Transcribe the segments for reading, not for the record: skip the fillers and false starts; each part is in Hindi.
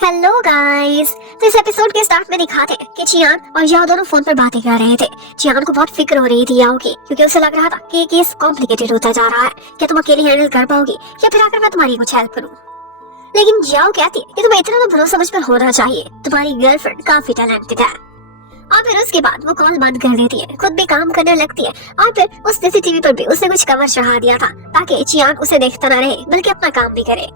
Hello guys. तो इस एपिसोड के स्टार्ट में दिखाते हैं कि चियान और याओ दोनों फोन पर बातें कर रहे थे। चियान को बहुत फिक्र हो रही थी याओ की, क्योंकि उसे लग रहा था कि ये केस कॉम्प्लिकेटेड होता जा रहा है। क्या तुम अकेली हैंडल कर पाओगी या फिर आकर मैं तुम्हारी कुछ हेल्प करूं? लेकिन याओ कहती है कि तुम्हें इतना तो भरोसा मुझ पर होना चाहिए, तुम्हारी गर्लफ्रेंड काफी टैलेंटेड है। और फिर उसके बाद वो कॉल बंद कर देती है, खुद भी काम करने लगती है। और फिर उस सीसीटीवी पर भी उसने कुछ कवर चढ़ा दिया था ताकि चियान उसे देखता न रहे बल्कि अपना काम भी करे।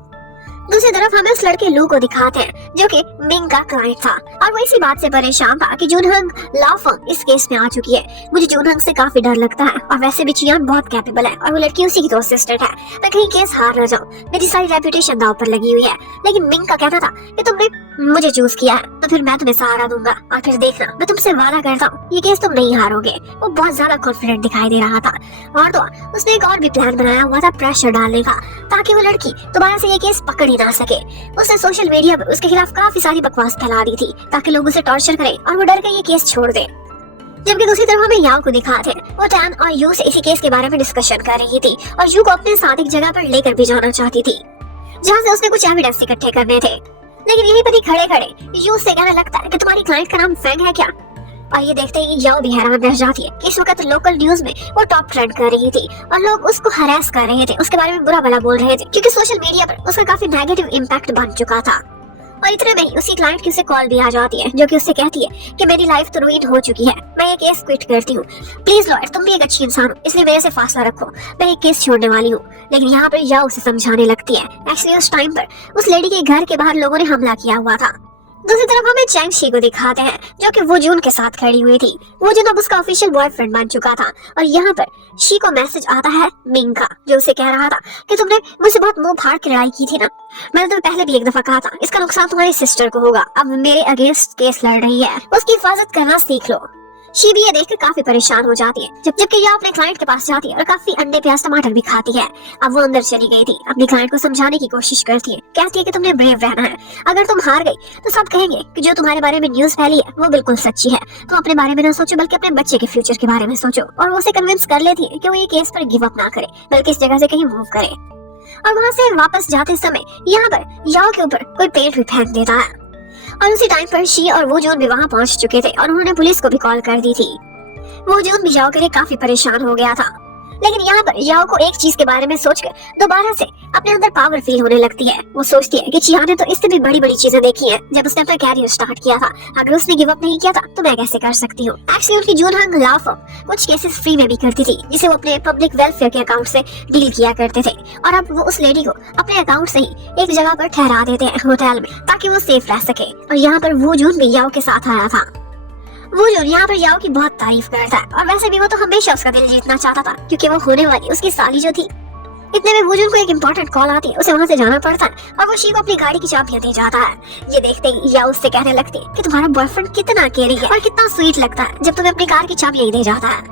दूसरी तरफ हमें उस लड़के लू को दिखाते हैं जो कि मिंग का क्लाइंट था और वो इसी बात से परेशान था कि जूनहंग लाफंग इस केस में आ चुकी है। मुझे जूनहंग से काफी डर लगता है और वैसे भी चियान बहुत कैपेबल है और वो लड़की उसी की तो असिस्टेंट है। मैं कहीं केस हार न जाऊं, मेरी सारी रेपुटेशन दांव पर लगी हुई है। लेकिन मिंग का कहना था कि तुमने मुझे चूज किया है तो फिर मैं तुम्हें सहारा दूंगा और फिर देखना, मैं तुमसे वादा करता हूँ ये केस तुम नहीं हारोगे। वो बहुत ज्यादा कॉन्फिडेंट दिखाई दे रहा था और तो उसने एक और भी प्लान बनाया हुआ था प्रेशर डालने का, ताकि वो लड़की दोबारा से ये केस पकड़ ही ना सके। उसने सोशल मीडिया पर उसके खिलाफ काफी सारी बकवास फैला दी थी ताकि लोग उसे टॉर्चर करें और वो डर के ये केस छोड़ दे। जबकि दूसरी तरफ हमें याओ को दिखाते हैं, वो टैन और यू से इसी केस के बारे में डिस्कशन कर रही थी और यू को अपने साथ एक जगह पर लेकर भी जाना चाहती थी जहाँ से उसने कुछ एविडेंस इकट्ठे करने थे। लेकिन यहीं पर ही खड़े खड़े यू से कहने लगता है कि तुम्हारी क्लाइंट का नाम फेंग है क्या? और ये देखते ही याओ भी हैरान रह जाती है कि इस वक्त लोकल न्यूज में वो टॉप ट्रेंड कर रही थी और लोग उसको हरास कर रहे थे, उसके बारे में बुरा भला बोल रहे थे, क्योंकि सोशल मीडिया पर उसका काफी नेगेटिव इम्पैक्ट बन चुका था। और इतने में ही उसी क्लाइंट की उसे कॉल भी आ जाती है जो कि उससे कहती है कि मेरी लाइफ तो रुइन हो चुकी है, मैं ये केस क्विट करती हूँ। प्लीज लॉयर, तुम भी एक अच्छी इंसान हो, इसलिए मेरे से फासला रखो, मैं ये केस छोड़ने वाली हूँ। लेकिन यहाँ पर याओ उसे समझाने लगती है। एक्चुअली उस टाइम पर उस लेडी के घर के बाहर लोगों ने हमला किया हुआ था। दूसरी तरफ हमें चैंग शी को दिखाते हैं जो कि वो जून के साथ खड़ी हुई थी। वो जून अब उसका ऑफिशियल बॉयफ्रेंड बन चुका था और यहाँ पर शी को मैसेज आता है मिंग का, जो उसे कह रहा था कि तुमने मुझसे बहुत मुंह फाड़ के लड़ाई की थी ना, मैंने तुम्हें पहले भी एक दफा कहा था इसका नुकसान तुम्हारी सिस्टर को होगा। अब मेरे अगेंस्ट केस लड़ रही है, उसकी हिफाजत करना सीख लो। शी भी ये देखकर काफी परेशान हो जाती है जबकि यह अपने क्लाइंट के पास जाती है और काफी अंडे प्याज टमाटर भी खाती है। अब वो अंदर चली गई थी, अपनी क्लाइंट को समझाने की कोशिश करती है, कहती है कि तुमने ब्रेव रहना है, अगर तुम हार गई तो सब कहेंगे कि जो तुम्हारे बारे में न्यूज फैली है वो बिल्कुल सच्ची है। तुम अपने बारे में ना सोचो बल्कि अपने बच्चे के फ्यूचर के बारे में सोचो। और वो उसे कन्विंस कर लेती है कि वो ये केस पर गिव अप ना करे बल्कि इस जगह से कहीं मूव करे। और वहाँ से वापस जाते समय यहाँ पर याओ के ऊपर कोई पेंट भी फेंक देता है और उसी टाइम पर शी और वो जून भी वहाँ पहुंच चुके थे और उन्होंने पुलिस को भी कॉल कर दी थी। वो जून भी याओ के लिए काफी परेशान हो गया था। लेकिन यहाँ पर याओ को एक चीज के बारे में सोचकर दोबारा से अपने अंदर पावर फील होने लगती है। वो सोचती है कि चियान ने तो इससे भी बड़ी बड़ी चीजें देखी हैं जब उसने अपना कैरियर स्टार्ट किया था, अगर उसने गिव अप नहीं किया था तो मैं कैसे कर सकती हूँ। एक्चुअली उनकी जूनहंग लाफंग कुछ केसेस फ्री में भी करती थी जिसे वो अपने पब्लिक वेलफेयर के अकाउंट से डील किया करते थे और अब वो उस लेडी को अपने अकाउंट से ही एक जगह पर ठहरा देते हैं होटल में ताकि वो सेफ रह सके। और यहाँ पर वो जून भी याओ के साथ आया था। वो जो यहाँ पर याओ की बहुत तारीफ करता है और वैसे भी वो तो हमेशा उसका दिल जीतना चाहता था क्योंकि वो होने वाली उसकी साली जो थी। इतने में वुजन को एक इम्पोर्टेंट कॉल आती है, उसे वहाँ से जाना पड़ता है और वो शी को अपनी गाड़ी की चाबियां दे जाता है। ये देखते ही याओ उससे कहने लगती है कि तुम्हारा बॉयफ्रेंड कितना केयरिंग है और कितना स्वीट लगता है जब तुम्हें अपनी कार की चाबियां ही दे जाता है।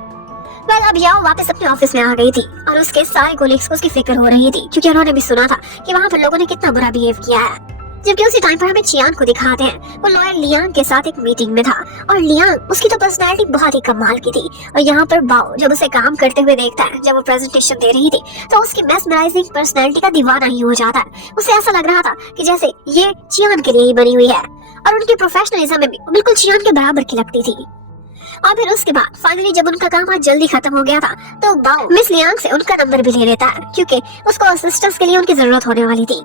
वेल अब याओ वापस अपने ऑफिस में आ गई थी और उसके सारे कोलीग्स को उसकी फिक्र हो रही थी क्योंकि उन्होंने भी सुना था कि वहाँ पर लोगों ने कितना बुरा बिहेव किया है। जबकि उसी टाइम पर हमें चियान को दिखाते हैं, वो लॉयर लियांग के साथ एक मीटिंग में था और लियांग उसकी तो पर्सनैलिटी बहुत ही कमाल की थी। और यहाँ पर बाओ जब उसे काम करते हुए देखता है, जब वो प्रेजेंटेशन दे रही थी तो उसकी मेस्मराइजिंग पर्सनैलिटी का दीवाना ही हो जाता है। उसे ऐसा लग रहा था कि जैसे ये चियान के लिए ही बनी हुई है और उनकी प्रोफेशनलिज्म में भी बिल्कुल चियान के बराबर की लगती थी। और फिर उसके बाद फाइनली जब उनका काम आज जल्दी खत्म हो गया था तो बाओ मिस लियांग से उनका नंबर भी ले लेता है क्योंकि उसको असिस्टेंस के लिए उनकी जरूरत होने वाली थी।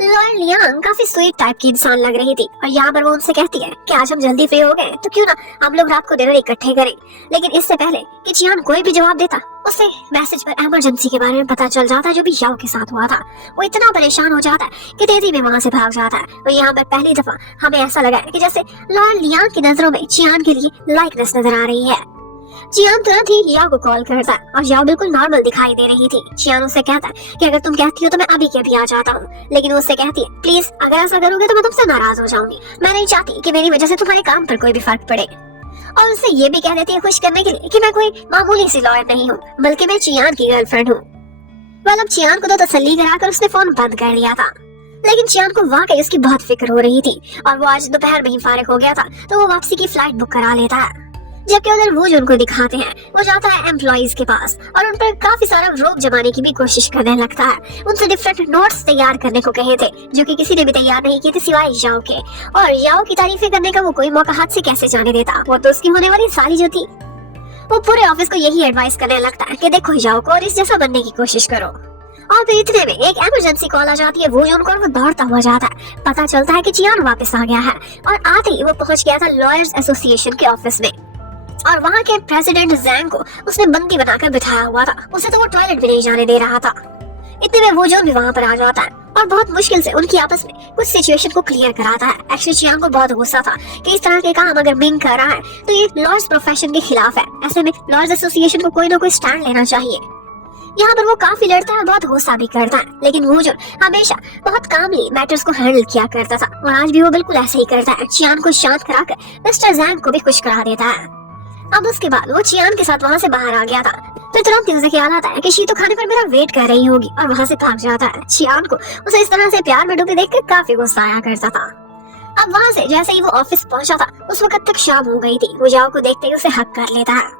लॉयर लियांग काफी स्वीट टाइप की इंसान लग रही थी और यहाँ पर वो उनसे कहती है कि आज हम जल्दी फ्री हो गए तो क्यों ना हम लोग रात को डिनर इकट्ठे करें। लेकिन इससे पहले कि चियान कोई भी जवाब देता, उसे मैसेज पर इमरजेंसी के बारे में पता चल जाता है जो भी याओ के साथ हुआ था। वो इतना परेशान हो जाता है कि तेजी में वहाँ से भाग जाता है। और यहाँ पर पहली दफा हमें ऐसा लगा है कि जैसे लॉयर लियांग की नजरों में चियान के लिए लाइकनेस नजर आ रही है। चियान तुरंत ही याओ को कॉल करता है और याओ बिल्कुल नॉर्मल दिखाई दे रही थी। चियान उससे कहता है कि अगर तुम कहती हो तो मैं अभी के भी आ जाता हूँ, लेकिन वो उससे कहती है प्लीज अगर ऐसा करोगे तो मैं तुमसे नाराज हो जाऊंगी, मैं नहीं चाहती कि मेरी वजह से तुम्हारे काम पर कोई भी फर्क पड़े। और उससे ये भी कह देती है खुश करने के लिए कि मैं कोई मामूली सी लॉयर नहीं हूँ बल्कि मैं चियान की गर्लफ्रेंड हूँ। वेल अब चियान को तो तसल्ली कराकर उसने फोन बंद कर लिया था। लेकिन चियान को वाकई उसकी बहुत फिक्र हो रही थी और वो आज दोपहर में ही फारिग हो गया था तो वो वापसी की फ्लाइट बुक करा लेता है। जबकि उधर वो जो उनको दिखाते हैं वो जाता है एम्प्लॉइज के पास और उन पर काफी सारा रोब जमाने की भी कोशिश करने लगता है। उनसे डिफरेंट नोट्स तैयार करने को कहे थे जो कि किसी ने भी तैयार नहीं किए थे सिवाय याओ के, और याओ की तारीफें करने का वो कोई मौका हाथ से कैसे जाने देता। वो तो उसकी होने वाली साली जो थी वो पूरे ऑफिस को यही एडवाइस करने लगता है कि देखो याओ को और इस जैसा बनने की कोशिश करो। और फिर इतने में एक इमरजेंसी कॉल आ जाती है वो जो उनको, वो दौड़ता हुआ जाता है। पता चलता है कि चियान वापस आ गया है और आते ही वो पहुंच गया था लॉयर्स एसोसिएशन के ऑफिस में और वहाँ के प्रेसिडेंट जैंग को उसने बंदी बनाकर बिठाया हुआ था। उसे तो वो टॉयलेट भी नहीं जाने दे रहा था। इतने में वो जो भी वहाँ पर आ जाता है और बहुत मुश्किल से उनकी आपस में कुछ सिचुएशन को क्लियर कराता है। एक्चुअली चियांग को बहुत गुस्सा था कि इस तरह के काम अगर मिंग कर रहा है तो ये लॉयर्स प्रोफेशन के खिलाफ है। ऐसे में लॉयर्स एसोसिएशन को कोई ना कोई स्टैंड लेना चाहिए। यहाँ पर वो काफी लड़ता है और बहुत गुस्सा भी करता है, लेकिन वो जो हमेशा बहुत कामली मैटर्स को हैंडल किया करता था और आज भी वो बिल्कुल ऐसे ही करता है। चियान को शांत कराकर मिस्टर जैंग को भी खुश करा देता है। अब उसके बाद वो चियान के साथ वहाँ से बाहर आ गया था। फिर तुरंत उसे ख्याल आता है कि शी तो खाने पर मेरा वेट कर रही होगी और वहाँ से भाग जाता है। चियान को उसे इस तरह से प्यार में डूबे देखकर काफी गुस्सा आया करता था। अब वहाँ से जैसे ही वो ऑफिस पहुंचा था उस वक्त तक शाम हो गई थी। वो याओ को देखते ही उसे हक कर लेता है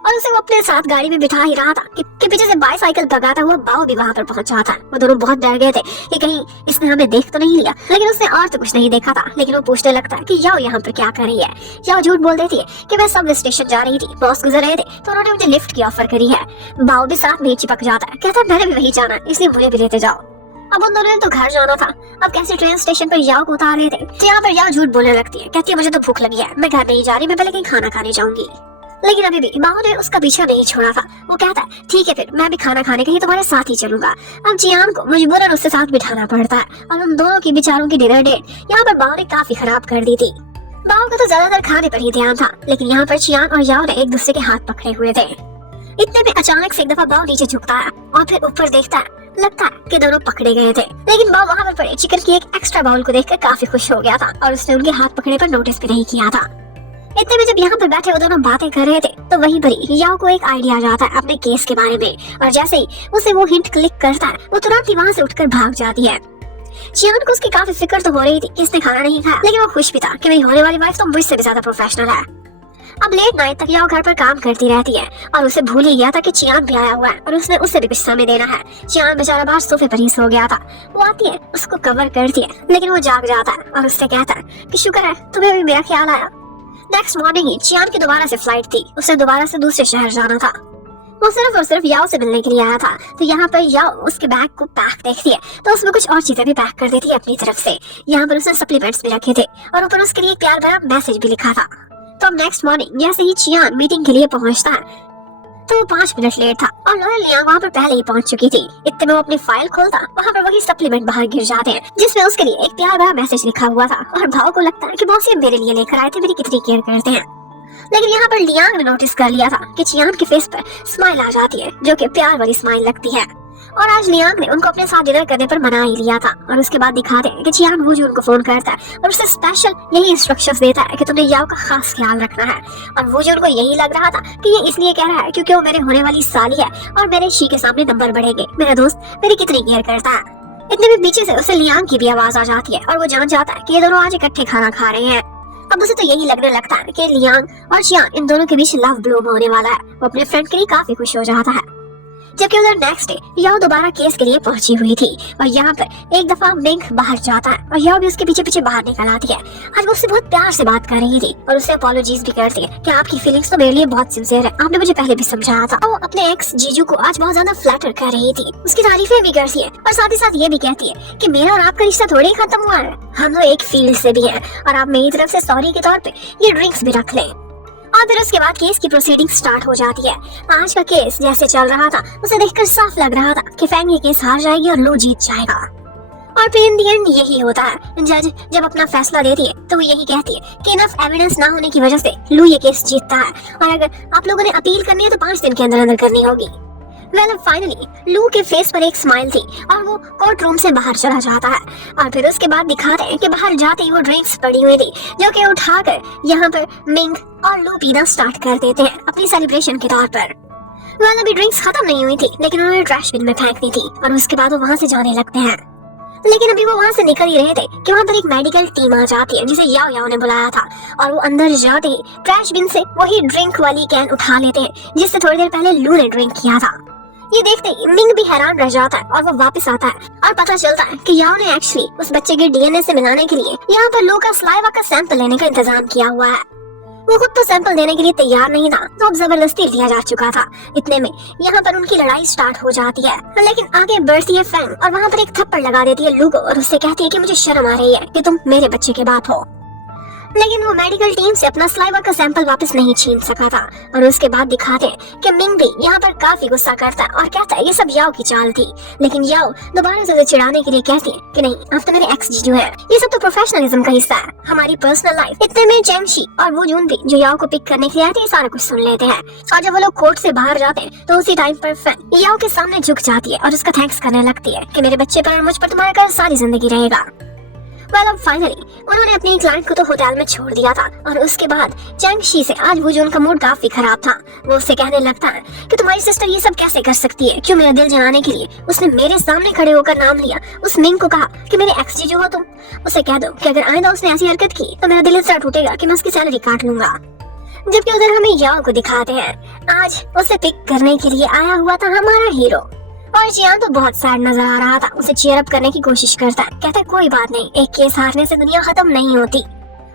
और उसे वो अपने साथ गाड़ी में बिठा ही रहा था कि पीछे से बाईसाइकिल भगाता हुआ बाओ भी वहाँ पर पहुंचा था। वो दोनों बहुत डर गए थे कि कहीं इसने हमें देख तो नहीं लिया, लेकिन उसने और तो कुछ नहीं देखा था। लेकिन वो पूछने लगता है कि याओ यहाँ पर क्या कर रही है। याओ झूठ बोल देती है कि मैं सब स्टेशन जा रही थी, बॉस गुजर रहे थे तो उन्होंने मुझे लिफ्ट की ऑफर करी है। बाओ भी साथ में चिपक जाता है, कहता है मैंने भी वही जाना इसलिए मुझे भी लेते जाओ। अब उन दोनों ने तो घर जाना था। अब कैसे ट्रेन स्टेशन पर याओ को उतार रहे थे तो यहाँ पर याओ झूठ बोलने लगती है, कहती है मुझे तो भूख लगी है, मैं घर नहीं जा रही, मैं पहले कहीं खाना खाने जाऊंगी। लेकिन अभी भी बाओ ने उसका पीछा नहीं छोड़ा था। वो कहता है ठीक है फिर मैं भी खाना खाने के लिए तुम्हारे साथ ही चलूंगा। अब जियान को मजबूरन उससे साथ बिठाना पड़ता है और उन दोनों की बेचारों की डिनर डेट यहाँ पर बाओ ने काफी खराब कर दी थी। बाओ का तो ज्यादातर खाने पर ही ध्यान था, लेकिन यहाँ पर चियान और याओ ने एक दूसरे के हाथ पकड़े हुए थे। इतने में अचानक से एक दफा बाओ नीचे झुकता है और फिर ऊपर देखता है। लगता है कि दोनों पकड़े गए थे, लेकिन बाओ वहाँ पर पड़े चिकन की एक एक्स्ट्रा बाउल को देखकर काफी खुश हो गया था और उसने उनके हाथ पकड़े पर नोटिस भी नहीं किया था। इतने में जब यहाँ पर बैठे वो दोनों बातें कर रहे थे तो वहीं पर याओ को एक आइडिया आ जाता है अपने केस के बारे में और जैसे ही उसे वो हिंट क्लिक करता है वो तुरंत ही वहाँ से उठकर भाग जाती है। चियान को उसकी काफी फिक्र तो हो रही थी कि इसने खाना नहीं खाया, लेकिन वो खुश भी था कि मेरी होने वाली वाइफ तो मुझसे भी ज्यादा प्रोफेशनल है। अब लेट नाइट तक याओ घर पर काम करती रहती है और उसे भूल ही गया था कि चियान भी आया हुआ है और उसने उसे भी कुछ समय देना है। चियान बेचारा बाहर सोफे पर ही सो गया था। वो आती है उसको कवर करती है, लेकिन वो जाग जाता है और उससे कहता है कि शुक्र है तुम्हें भी मेरा ख्याल आया। नेक्स्ट मॉर्निंग ही चियान की दोबारा से फ्लाइट थी, उसे दोबारा से दूसरे शहर जाना था। वो सिर्फ और सिर्फ याओ से मिलने के लिए आया था। तो यहाँ पर याओ उसके बैग को पैक देखती है तो उसमें कुछ और चीजें भी पैक कर देती है अपनी तरफ से। यहाँ पर उसने सप्लीमेंट्स भी रखे थे और ऊपर उसके लिए एक प्यार भरा मैसेज भी लिखा था। तो अब नेक्स्ट मॉर्निंग जैसे ही चियान मीटिंग के लिए पहुंचता है तो वो 5 मिनट लेट था और लॉयल लियांग वहाँ पर पहले ही पहुंच चुकी थी। इतने में वो अपनी फाइल खोलता, वहाँ पर वही सप्लीमेंट बाहर गिर जाते हैं जिसमें उसके लिए एक प्यार भरा मैसेज लिखा हुआ था और भाव को लगता है कि बॉस ये मेरे लिए लेकर आए थे, मेरी कितनी केयर करते हैं। लेकिन यहाँ पर लियांग ने नोटिस कर लिया था कि चियान के फेस पर स्माइल आ जाती है जो कि प्यार वाली स्माइल लगती है और आज लियांग ने उनको अपने साथ डिनर करने पर मना ही लिया था। और उसके बाद दिखाते हैं कि चियान वो जो उनको फोन करता है और उसे स्पेशल यही इंस्ट्रक्शंस देता है कि तुमने याओ का खास ख्याल रखना है। और वो जो उनको यही लग रहा था कि ये इसलिए कह रहा है क्योंकि वो मेरे होने वाली साली है और मेरे शी के सामने नंबर बढ़ेंगे, मेरा दोस्त मेरी कितनी केयर करता है। इतने में पीछे से उसे लियांग की भी आवाज आ जाती है और वो जान जाता है कि ये दोनों आज इकट्ठे खाना खा रहे हैं। अब उसे तो यही लगने लगता है कि लियांग और चियान इन दोनों के बीच लव ब्लूम होने वाला है। वो अपने फ्रेंड के लिए काफी खुश हो जाता है। जबकि उधर नेक्स्ट डे याओ दोबारा केस के लिए पहुंची हुई थी और यहाँ पर एक दफा मिंग बाहर जाता है और याओ भी उसके पीछे पीछे बाहर निकल आती है। आज वो उससे बहुत प्यार से बात कर रही थी और उसे अपोलॉजीज भी करती है कि आपकी फीलिंग्स तो मेरे लिए बहुत सिंसियर है, आपने मुझे पहले भी समझाया था। वो अपने एक्स जीजू को आज बहुत ज्यादा फ्लैटर कर रही थी, उसकी तारीफें भी करती है और साथ ही साथ ये भी कहती है कि मेरा और आपका रिश्ता थोड़ी खत्म हुआ है, हम लोग एक फील्ड से भी है और आप मेरी तरफ से सॉरी के तौर पे ये ड्रिंक्स भी रख लें। और फिर उसके बाद केस की प्रोसीडिंग स्टार्ट हो जाती है। आज का केस जैसे चल रहा था उसे देखकर साफ लग रहा था कि फैंग ये केस हार जाएगी और लू जीत जाएगा। और फिर इन दी एंड यही होता है। जज जब अपना फैसला देती है तो वो यही कहती है कि इनफ एविडेंस ना होने की वजह से लू ये केस जीतता है और अगर आप लोगों ने अपील करनी है तो 5 दिन के अंदर अंदर करनी होगी। वेल फाइनली लू के फेस पर एक स्माइल थी और वो कोर्ट रूम से बाहर चला जाता है। और फिर उसके बाद दिखाते हैं कि बाहर जाते ही वो ड्रिंक्स पड़ी हुई थी जो कि उठाकर यहाँ पर मिंग और लू पीना स्टार्ट कर देते हैं अपनी सेलिब्रेशन के तौर पर। वेल अभी ड्रिंक्स खत्म नहीं हुई थी लेकिन उन्होंने ट्रैश बिन में फेंक दी थी और उसके बाद वो वहाँ से जाने लगते हैं। लेकिन अभी वो वहाँ से निकल ही रहे थे कि वहाँ पर एक मेडिकल टीम आ जाती है जिसे याओ याओ ने बुलाया था, और वो अंदर जाते ही ट्रैश बिन से वही ड्रिंक वाली कैन उठा लेते हैं जिससे थोड़ी देर पहले लू ने ड्रिंक किया था। ये देखते ही मिंग भी हैरान रह जाता है और वो वापस आता है और पता चलता है कि याओ ने एक्चुअली उस बच्चे के डीएनए से मिलाने के लिए यहाँ पर लू का सलाइवा का सैंपल लेने का इंतजाम किया हुआ है। वो खुद तो सैंपल देने के लिए तैयार नहीं था, तो अब जबरदस्ती लिया जा चुका था। इतने में यहाँ पर उनकी लड़ाई स्टार्ट हो जाती है, लेकिन आगे बढ़ती है फैंग और वहाँ पर एक थप्पड़ लगा देती है लू को और उससे कहती है कि मुझे शर्म आ रही है कि तुम मेरे बच्चे के बाप हो। लेकिन वो मेडिकल टीम से अपना सलाइवा का सैंपल वापस नहीं छीन सका था, और उसके बाद दिखाते हैं कि मिंग भी यहाँ पर काफी गुस्सा करता है और कहता है ये सब याओ की चाल थी। लेकिन याओ दोबारा से उसे चिढ़ाने के लिए कहती है कि नहीं, आप तो मेरे एक्स जीजू हैं, ये सब तो प्रोफेशनलिज्म का हिस्सा है, हमारी पर्सनल लाइफ। इतने में चैंगशी और वो जून भी जो याओ को पिक करने के लिए आए थे सारा कुछ सुन लेते हैं, और जब वो लोग कोर्ट से बाहर जाते हैं तो उसी टाइम पर फैंग याओ के सामने झुक जाती है और उसका थैंक्स करने लगती है कि मेरे बच्चे पर और मुझ पर तुम्हारा कर्ज सारी जिंदगी रहेगा। अब फाइनली उन्होंने अपनी क्लाइंट को तो होटल में छोड़ दिया था, और उसके बाद चैंगशी से आज वो जो उनका मूड काफी खराब था, वो उससे कहने लगता है कि तुम्हारी सिस्टर ये सब कैसे कर सकती है, क्यों मेरा दिल जलाने के लिए उसने मेरे सामने खड़े होकर नाम लिया, उस मिंग को कहा कि मेरे एक्स जीजू हो तुम। उसे कह दो कि अगर आइंदा उसने ऐसी हरकत की तो मेरा दिल इतना टूटेगा कि मैं उसकी सैलरी काट लूंगा। जबकि उधर हमें याओ को दिखाते हैं, आज उसे पिक करने के लिए आया हुआ था हमारा हीरो, और जियान तो बहुत सैड नजर आ रहा था। उसे चीयर अप करने की कोशिश करता है, कहता है कोई बात नहीं, एक केस हारने से दुनिया खत्म नहीं होती।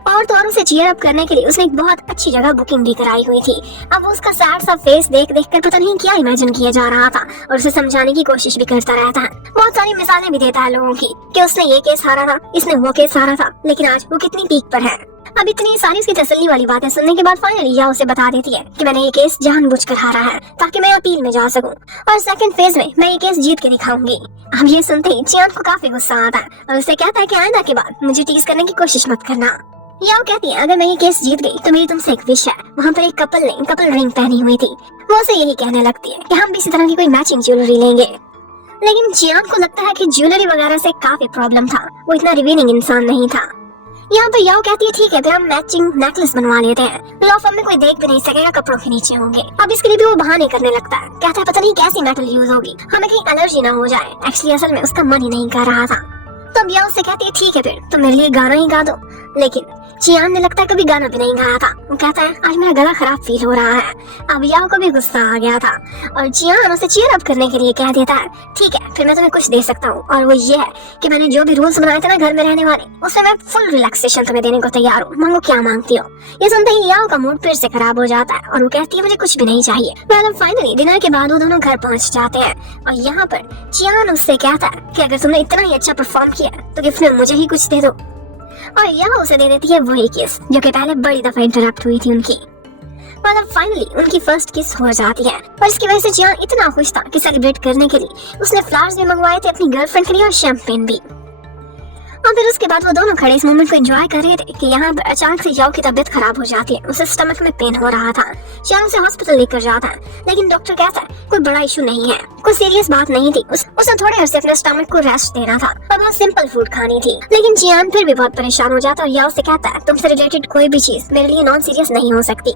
और तो और उसे चीयर अप करने के लिए उसने एक बहुत अच्छी जगह बुकिंग भी कराई हुई थी। अब वो उसका सैड सा फेस देख देख कर पता नहीं क्या इमेजिन किया जा रहा था, और उसे समझाने की कोशिश भी करता रहता है। बहुत सारी मिसालें भी देता है लोगों की कि उसने ये केस हारा था, इसने वो केस हारा था, लेकिन आज वो कितनी पीक पर है। अब इतनी सारी उसकी तसल्ली वाली बातें सुनने के बाद फाइनली याओ उसे बता देती है कि मैंने ये केस जानबूझकर हारा है ताकि मैं अपील में जा सकूं, और सेकंड फेज में मैं ये केस जीत के दिखाऊंगी। अब ये सुनते ही जियान को काफी गुस्सा आता है और उसे कहता है कि आइंदा के बाद मुझे टीज करने की कोशिश मत करना। याओ कहती है अगर मैं ये केस जीत गई तो मेरी तुमसे एक विश है। वहाँ पर एक कपल ने कपल रिंग पहनी हुई थी, वो उसे यही कहने लगती है कि हम भी इसी तरह की कोई मैचिंग ज्वेलरी लेंगे। लेकिन जियान को लगता है कि ज्वेलरी वगैरह से काफी प्रॉब्लम था, वो इतना रिवीलिंग इंसान नहीं था। यहाँ पर याओ कहती है ठीक है, फिर हम मैचिंग नेकलेस बनवा लेते हैं, लॉ फर्म में कोई देख भी नहीं सकेगा, कपड़ों के नीचे होंगे। अब इसके लिए भी वो बहाने करने लगता है, कहता है पता नहीं कैसी मेटल यूज होगी, हमें कहीं एलर्जी ना हो जाए। एक्चुअली असल में उसका मन ही नहीं कर रहा था। तो अब याओ से कहती है ठीक है फिर तुम मेरे लिए गाना ही गा दो। लेकिन जियान ने लगता है कभी गाना भी नहीं गाया था, वो कहता है आज मेरा गला खराब फील हो रहा है। अब याओ को भी गुस्सा आ गया था और जियान उसे चीयर अप करने के लिए कह देता है ठीक है फिर मैं तुम्हें कुछ दे सकता हूँ, और वो ये है कि मैंने जो भी रूल्स बनाए थे ना घर में रहने वाले, उसमें मैं फुल रिलैक्सेशन तुम्हें देने को तैयार हूँ, मांगो क्या मांगती हो। ये सुनते ही याओ का मूड फिर से खराब हो जाता है और वो कहती है मुझे कुछ भी नहीं चाहिए। फाइनली डिनर के बाद वो दोनों घर पहुँच जाते हैं, और यहाँ पर जियान उससे कहता है कि अगर तुमने इतना ही अच्छा परफॉर्म किया तो गिफ्ट में मुझे ही कुछ दे दो, और यहाँ उसे दे देती है वही किस जो कि पहले बड़ी दफा इंटरप्ट हुई थी उनकी। फाइनली उनकी फर्स्ट किस हो जाती है, और इसकी वजह से जियान इतना खुश था कि सेलिब्रेट करने के लिए उसने फ्लावर्स भी मंगवाए थे अपनी गर्लफ्रेंड के लिए और शैंपेन भी। और फिर उसके बाद वो दोनों खड़े इस मोमेंट को एंजॉय कर रहे थे कि यहाँ पर अचानक से याओ की तबीयत खराब हो जाती है, उसे स्टमक में पेन हो रहा था। जियान उसे हॉस्पिटल लेकर जाता है, लेकिन डॉक्टर कहता है कोई बड़ा इशू नहीं है, कोई सीरियस बात नहीं थी, उसे थोड़े अरसे अपने स्टमक को रेस्ट देना था और बहुत सिंपल फूड खानी थी। लेकिन जियान फिर भी बहुत परेशान हो जाता है और याओ से कहता है तुमसे रिलेटेड कोई भी चीज मेरे लिए नॉन सीरियस नहीं हो सकती।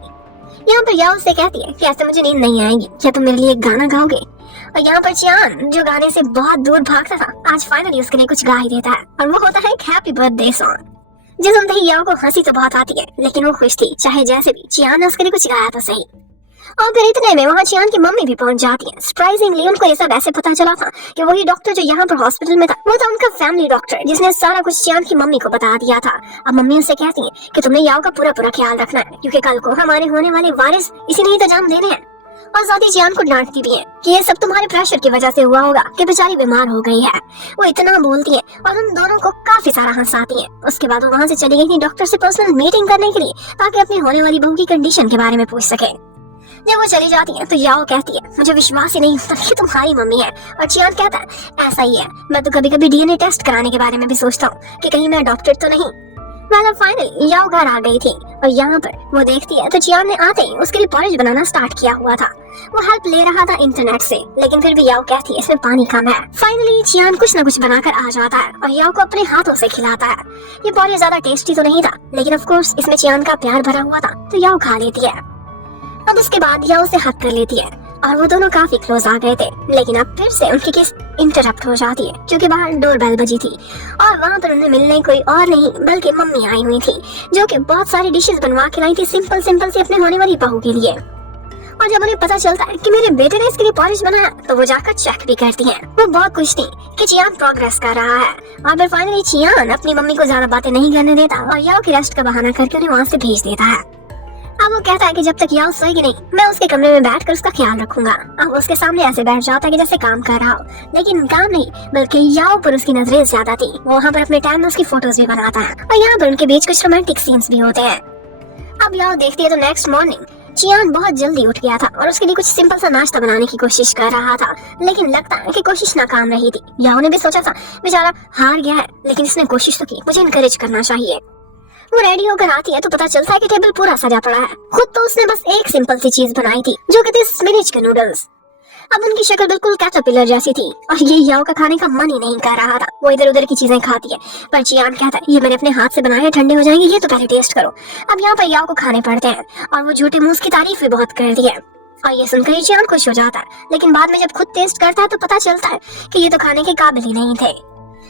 यहाँ पर याओ से कहती है कि ऐसे मुझे नींद नहीं आएगी, क्या तुम मेरे लिए एक गाना गाओगे। और यहाँ पर जियान जो गाने से बहुत दूर भागता था आज फाइनली उसके लिए कुछ गा ही देता है, और वो होता है एक हैप्पी बर्थडे सॉन्ग। जिस सुनते ही याओ को हंसी तो बहुत आती है, लेकिन वो खुश थी, चाहे जैसे भी जियान ने उसके लिए कुछ गाया तो सही। और फिर इतने में वहाँ जियान की मम्मी भी पहुंच जाती है। सरप्राइजिंगली उनको ये सब ऐसे पता चला था कि वही डॉक्टर जो यहाँ पर हॉस्पिटल में था वो था उनका फैमिली डॉक्टर, जिसने सारा कुछ जियान की मम्मी को बता दिया था। अब मम्मी उससे कहती है कि तुमने याओ का पूरा ख्याल रखना है, क्योंकि कल को हमारे होने वाले वारिस इसी ने ही तो जन्म देने हैं। और साथ ही जियान को डांटती भी है कि ये सब तुम्हारे प्रेशर की वजह से हुआ होगा कि बेचारी बीमार हो गई है। वो इतना बोलती है और उन दोनों को काफी सारा हंसाती है। उसके बाद वो वहाँ से चली गई थी डॉक्टर से पर्सनल मीटिंग करने के लिए, ताकि अपनी होने वाली बहू की कंडीशन के बारे में पूछ सके। जब वो चली जाती है तो याओ कहती है मुझे विश्वास ही नहीं होता कि तुम्हारी मम्मी है, और जियान कहता है ऐसा ही है, मैं तो कभी कभी डीएनए टेस्ट कराने के बारे में भी सोचता हूँ कि कहीं मैं डॉक्टर तो नहीं। फाइनली याओ घर आ गई थी और यहाँ पर वो देखती है तो जियान ने आते ही उसके लिए पॉरेज बनाना स्टार्ट किया हुआ था। वो हेल्प ले रहा था इंटरनेट से, लेकिन फिर भी याओ कहती है इसमें पानी कम है। फाइनली जियान कुछ न कुछ बनाकर आ जाता है और याओ को अपने हाथों से खिलाता है। ये पॉरेज ज्यादा टेस्टी तो नहीं था, लेकिन ऑफ कोर्स इसमें जियान का प्यार भरा हुआ था तो याओ खा लेती है। अब उसके बाद याओ उसे हक कर लेती है और वो दोनों काफी क्लोज आ गए थे। लेकिन अब फिर से उनकी किस इंटरप्ट हो जाती है क्योंकि बाहर डोरबेल बजी थी और वहाँ पर उन्हें मिलने कोई और नहीं बल्कि मम्मी आई हुई थी, जो कि बहुत सारी डिशेस बनवा के लाई थी सिंपल सिंपल से अपने होने वाली बहू के लिए। और जब उन्हें पता चलता है कि मेरे बेटे ने इसके लिए पॉलिश बनाया तो वो जाकर चेक भी करती हैं। वो बहुत खुश थी कि चियान प्रोग्रेस कर रहा है। और फिर फाइनली चियान अपनी मम्मी को ज्यादा बातें नहीं करने देता और याओ की रेस्ट का बहाना करके उन्हें वहाँ से भेज देता है। अब वो कहता है कि जब तक याओ सोएगी नहीं मैं उसके कमरे में बैठकर उसका ख्याल रखूंगा। अब उसके सामने ऐसे बैठ जाता है कि जैसे काम कर रहा हो, लेकिन काम नहीं बल्कि याओ पर उसकी नजरें ज्यादा थी। वो वहाँ पर अपने टाइम में उसकी फोटोज भी बनाता है और यहाँ पर उनके बीच कुछ रोमांटिक सीन्स भी होते हैं। अब याओ देखती है तो नेक्स्ट मॉर्निंग चियान बहुत जल्दी उठ गया था और उसके लिए कुछ सिंपल सा नाश्ता बनाने की कोशिश कर रहा था, लेकिन लगता है कि कोशिश नाकाम रही थी। याओ ने भी सोचा था बेचारा हार गया है, लेकिन इसने कोशिश तो की, मुझे इनकरेज करना चाहिए। वो रेडी होकर आती है तो पता चलता है कि टेबल पूरा सजा पड़ा है। खुद तो उसने बस एक सिंपल सी चीज बनाई थी जो कि थे स्पिनच के नूडल्स। अब उनकी शक्ल बिल्कुल कैटरपिलर जैसी थी और ये याओ का खाने का मन ही नहीं कर रहा था। वो इधर उधर की चीजें खाती है पर चियान कहता है ये मैंने अपने हाथ से बनाए हैं, ठंडे हो जाएंगे, ये तो पहले टेस्ट करो। अब यहाँ पर याओ को खाने पड़ते हैं और वो झूठे मुंह की तारीफ भी बहुत करती है और ये सुनकर ही चियान खुश हो जाता है। लेकिन बाद में जब खुद टेस्ट करता है तो पता चलता है कि ये तो खाने के काबिल ही नहीं थे।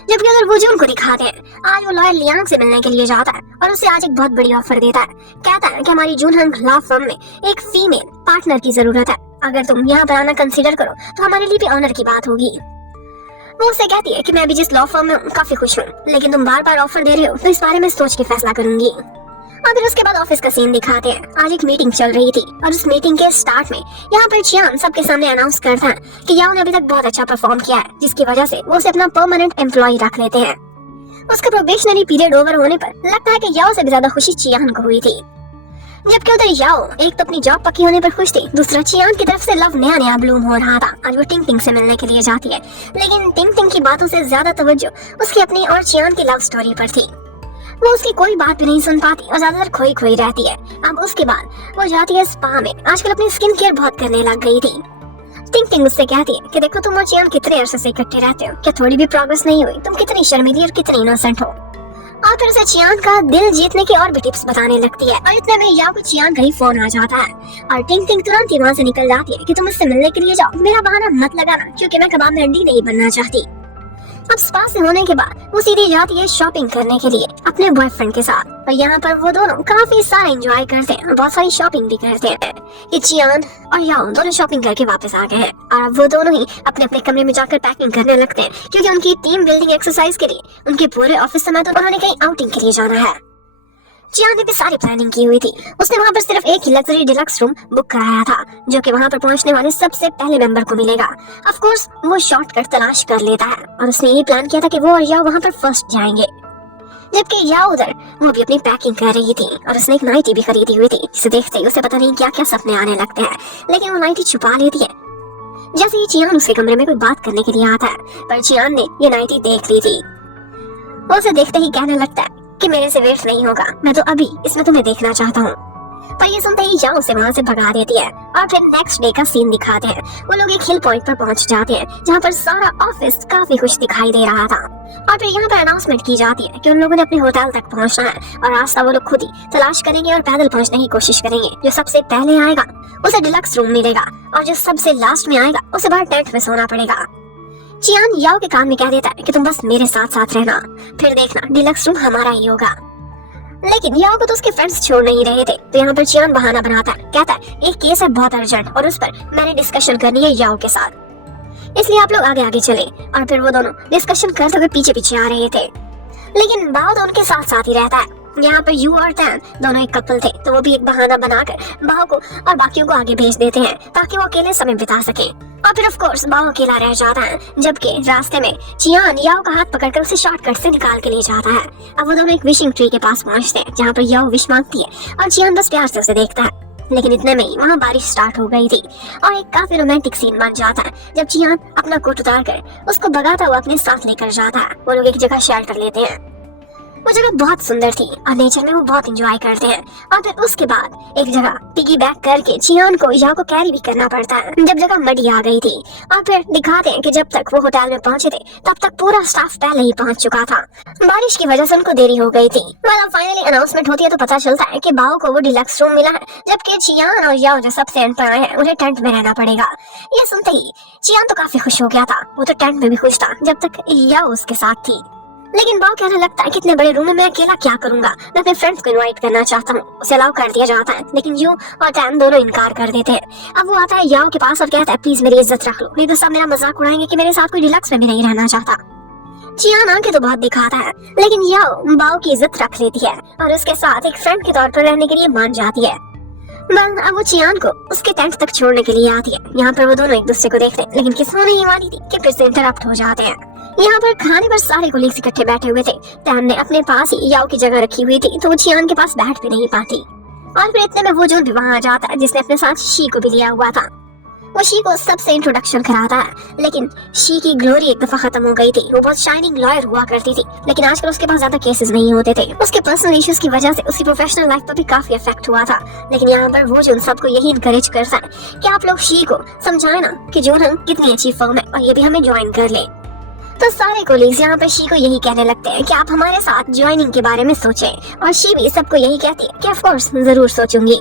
जबकि अगर वो जून को दिखाते हैं, आज वो लॉयर लियांग से मिलने के लिए जाता है और उसे आज एक बहुत बड़ी ऑफर देता है। कहता है कि हमारी जून हंग लॉ फर्म में एक फीमेल पार्टनर की जरूरत है, अगर तुम यहाँ पर आना कंसीडर करो तो हमारे लिए भी ऑनर की बात होगी। वो उसे कहती है कि मैं भी जिस लॉ फर्म में हूँ काफी खुश हूँ, लेकिन तुम बार बार ऑफर दे रहे हो तो इस बारे में सोच के फैसला करूंगी। और फिर उसके बाद ऑफिस का सीन दिखाते हैं। आज एक मीटिंग चल रही थी और उस मीटिंग के स्टार्ट में यहाँ पर चियान सबके सामने अनाउंस करता है कि याओ ने अभी तक बहुत अच्छा परफॉर्म किया है, जिसकी वजह से वो उसे अपना परमानेंट एम्प्लॉय रख लेते हैं। उसका प्रोबेशनरी पीरियड ओवर होने पर लगता है कि याओ से भी ज्यादा खुशी चियान को हुई थी। जबकि उधर याओ एक तो अपनी जॉब पक्की होने पर खुश थी, दूसरा चियान की तरफ से लव नया नया ब्लूम हो रहा था। आज वो टिंग टिंग से मिलने के लिए जाती है, लेकिन टिंग टिंग की बातों से ज्यादा तवज्जो उसकी अपनी और चियान की लव स्टोरी पर थी। वो उसकी कोई बात भी नहीं सुन पाती और ज्यादातर खोई खोई रहती है। अब उसके बाद वो जाती है स्पा में। आजकल अपनी स्किन केयर बहुत करने लग गई थी। टिंग टिंग उससे कहती है कि देखो तुम और चियान कितने अरसे से इकट्ठे रहते हो, क्या थोड़ी भी प्रोग्रेस नहीं हुई? तुम कितनी शर्मीली और कितनी इनोसेंट हो। और फिर उसे चियान का दिल जीतने की और भी टिप्स बताने लगती है और इतने में याओ को चियान का ही फोन आ जाता है और टिंग टिंग तुरंत ही वहाँ से निकल जाती है कि तुम इससे मिलने के लिए जाओ, मेरा बहाना मत लगाना क्योंकि मैं कबाब में हड्डी नहीं बनना चाहती। अब स्पा से होने के बाद वो सीधी जाती है शॉपिंग करने के लिए अपने बॉयफ्रेंड के साथ और यहाँ पर वो दोनों काफी सारा एंजॉय करते हैं और बहुत सारी शॉपिंग भी करते हैं। कि चियान और याओ दोनों शॉपिंग करके वापस आ गए हैं और अब वो दोनों ही अपने अपने कमरे में जाकर पैकिंग करने लगते हैं क्योंकि उनकी टीम बिल्डिंग एक्सरसाइज के लिए उनके पूरे ऑफिस समय तो उन्होंने कहीं आउटिंग के लिए जाना है। चियान ने भी सारी प्लानिंग की हुई थी। उसने वहाँ पर सिर्फ एक ही लग्जरी डिलक्स रूम बुक कराया था जो कि वहाँ पर पहुँचने वाले सबसे पहले मेंबर को मिलेगा। ऑफ कोर्स वो शॉर्टकट तलाश कर लेता है और उसने ये प्लान किया था कि वो और याओ वहाँ पर फर्स्ट जाएंगे। जबकि याओ उधर वो भी अपनी पैकिंग कर रही थी और उसने एक नाइटी भी खरीदी हुई थी जिसे देखते ही उसे पता नहीं क्या क्या सपने आने लगते हैं, लेकिन वो नाइटी छुपा लेती है। जैसे ही चियान उसके कमरे में कोई बात करने के लिए आता है पर चियान ने ये नाइटी देख ली थी। वो उसे देखते ही कहने लगता है कि मेरे से वेट नहीं होगा, मैं तो अभी इसमें तुम्हें देखना चाहता हूँ। पर ये सुनते ही याओ उसे वहाँ से भगा देती है और फिर नेक्स्ट डे का सीन दिखाते हैं। वो लोग एक हिल पॉइंट पर पहुँच जाते हैं जहाँ पर सारा ऑफिस काफी खुश दिखाई दे रहा था और फिर यहाँ पर अनाउंसमेंट की जाती है कि उन लोगों ने अपने होटल तक पहुँचना है और रास्ता वो लोग खुद ही तलाश करेंगे और पैदल पहुँचने की कोशिश करेंगे। जो सबसे पहले आएगा उसे डिलक्स रूम मिलेगा और जो सबसे लास्ट में आएगा उसे बाहर टेंट में सोना पड़ेगा। चियान याओ के कान में कह देता है कि तुम बस मेरे साथ साथ रहना, फिर देखना डिलक्स रूम हमारा ही होगा। लेकिन याओ को तो उसके फ्रेंड्स छोड़ नहीं रहे थे तो यहाँ पर चियान बहाना बनाता है, कहता है एक केस है बहुत अर्जेंट और उस पर मैंने डिस्कशन करनी है याओ के साथ, इसलिए आप लोग आगे आगे चले। और फिर वो दोनों डिस्कशन करते हुए पीछे पीछे आ रहे थे, लेकिन बाओ तो उनके साथ साथ ही रहता है। यहाँ पर यू और तैन दोनों एक कपल थे तो वो भी एक बहाना बनाकर बाओ को और बाकियों को आगे भेज देते हैं ताकि वो अकेले समय बिता सके। और फिर ऑफ कोर्स बाओ अकेला रह जाता है, जबकि रास्ते में चियान याओ का हाथ पकड़कर उसे शॉर्टकट से निकाल के ले जाता है। अब वो दोनों एक विशिंग ट्री के पास पहुंचते हैं जहाँ पर याओ विश मांगती है और चियान बस प्यार से उसे देखता है। लेकिन इतने में ही वहाँ बारिश स्टार्ट हो गई थी और एक काफी रोमांटिक सीन बन जाता है जब चियान अपना कोट उतार कर उसको भगाता हुआ अपने साथ लेकर जाता है। वो लोग एक जगह शेल्टर लेते हैं। वो जगह बहुत सुंदर थी और नेचर में वो बहुत एंजॉय करते हैं। और फिर उसके बाद एक जगह पिगी बैक करके चियान को याओ को कैरी भी करना पड़ता है जब जगह मडी आ गई थी। और फिर दिखाते हैं कि जब तक वो होटल में पहुंचे थे तब तक पूरा स्टाफ पहले ही पहुंच चुका था। बारिश की वजह से उनको देरी हो गई थी। फाइनली अनाउंसमेंट होती है तो पता चलता है कि बाओ को वो डिलक्स रूम मिला है, जबकि चियान और याओ जो सबसे एंड पर आए हैं उन्हें टेंट में रहना पड़ेगा। ये सुनते ही चियान तो काफी खुश हो गया था। वो तो टेंट में भी खुश था जब तक याओ उसके साथ थी। लेकिन बाओ कहने लगता है कि इतने बड़े रूम में मैं अकेला क्या करूंगा, मैं अपने फ्रेंड्स को इनवाइट करना चाहता हूँ। उसे अलाउ कर दिया जाता है लेकिन यू और टैन दोनों इनकार कर देते हैं। अब वो आता है याओ के पास और कहता है प्लीज मेरी इज्जत रख लो, नहीं तो सब मेरा मजाक उड़ाएंगे कि मेरे साथ कोई डिलक्स में भी नहीं रहना चाहता। चियान आके तो बहुत दिखाता है लेकिन याओ बाओ की इज्जत रख लेती है और उसके साथ एक फ्रेंड के तौर पर रहने के लिए मान जाती है। अब वो चियान को उसके टेंट तक छोड़ने के लिए आती है। यहाँ पर वो दोनों एक दूसरे को देखते हैं लेकिन किसी होने ही वाली थी कि फिर से इंटरप्ट हो जाते हैं। यहाँ पर खाने पर सारे कोलीग्स इकट्ठे बैठे हुए थे। टैन ने अपने पास ही याओ की जगह रखी हुई थी तो वो चियान के पास बैठ भी नहीं पाती। और फिर इतने में वो जो भी वहाँ आ जाता है जिसने अपने साथ शी को भी लिया हुआ था। वो शी को सबसे इंट्रोडक्शन कराता है लेकिन शी की ग्लोरी एक दफा खत्म हो गई थी। वो बहुत शाइनिंग लॉयर हुआ करती थी लेकिन आजकल उसके पास ज्यादा केसेस नहीं होते थे। उसके पर्सनल इश्यूज की वजह से उसकी प्रोफेशनल लाइफ पर भी काफी इफेक्ट हुआ था। लेकिन यहाँ पर वो जो उन सबको यही इनकरेज करता है कि आप लोग शी को समझाए ना कि जोनहन कितनी अच्छी फर्म है और ये भी हमें ज्वाइन कर ले। तो सारे कोलीग्स यहाँ पर शी को यही कहने लगते हैं कि आप हमारे साथ ज्वाइनिंग के बारे में सोचें और शी भी सबको यही कहती है कि ऑफ कोर्स जरूर सोचूंगी।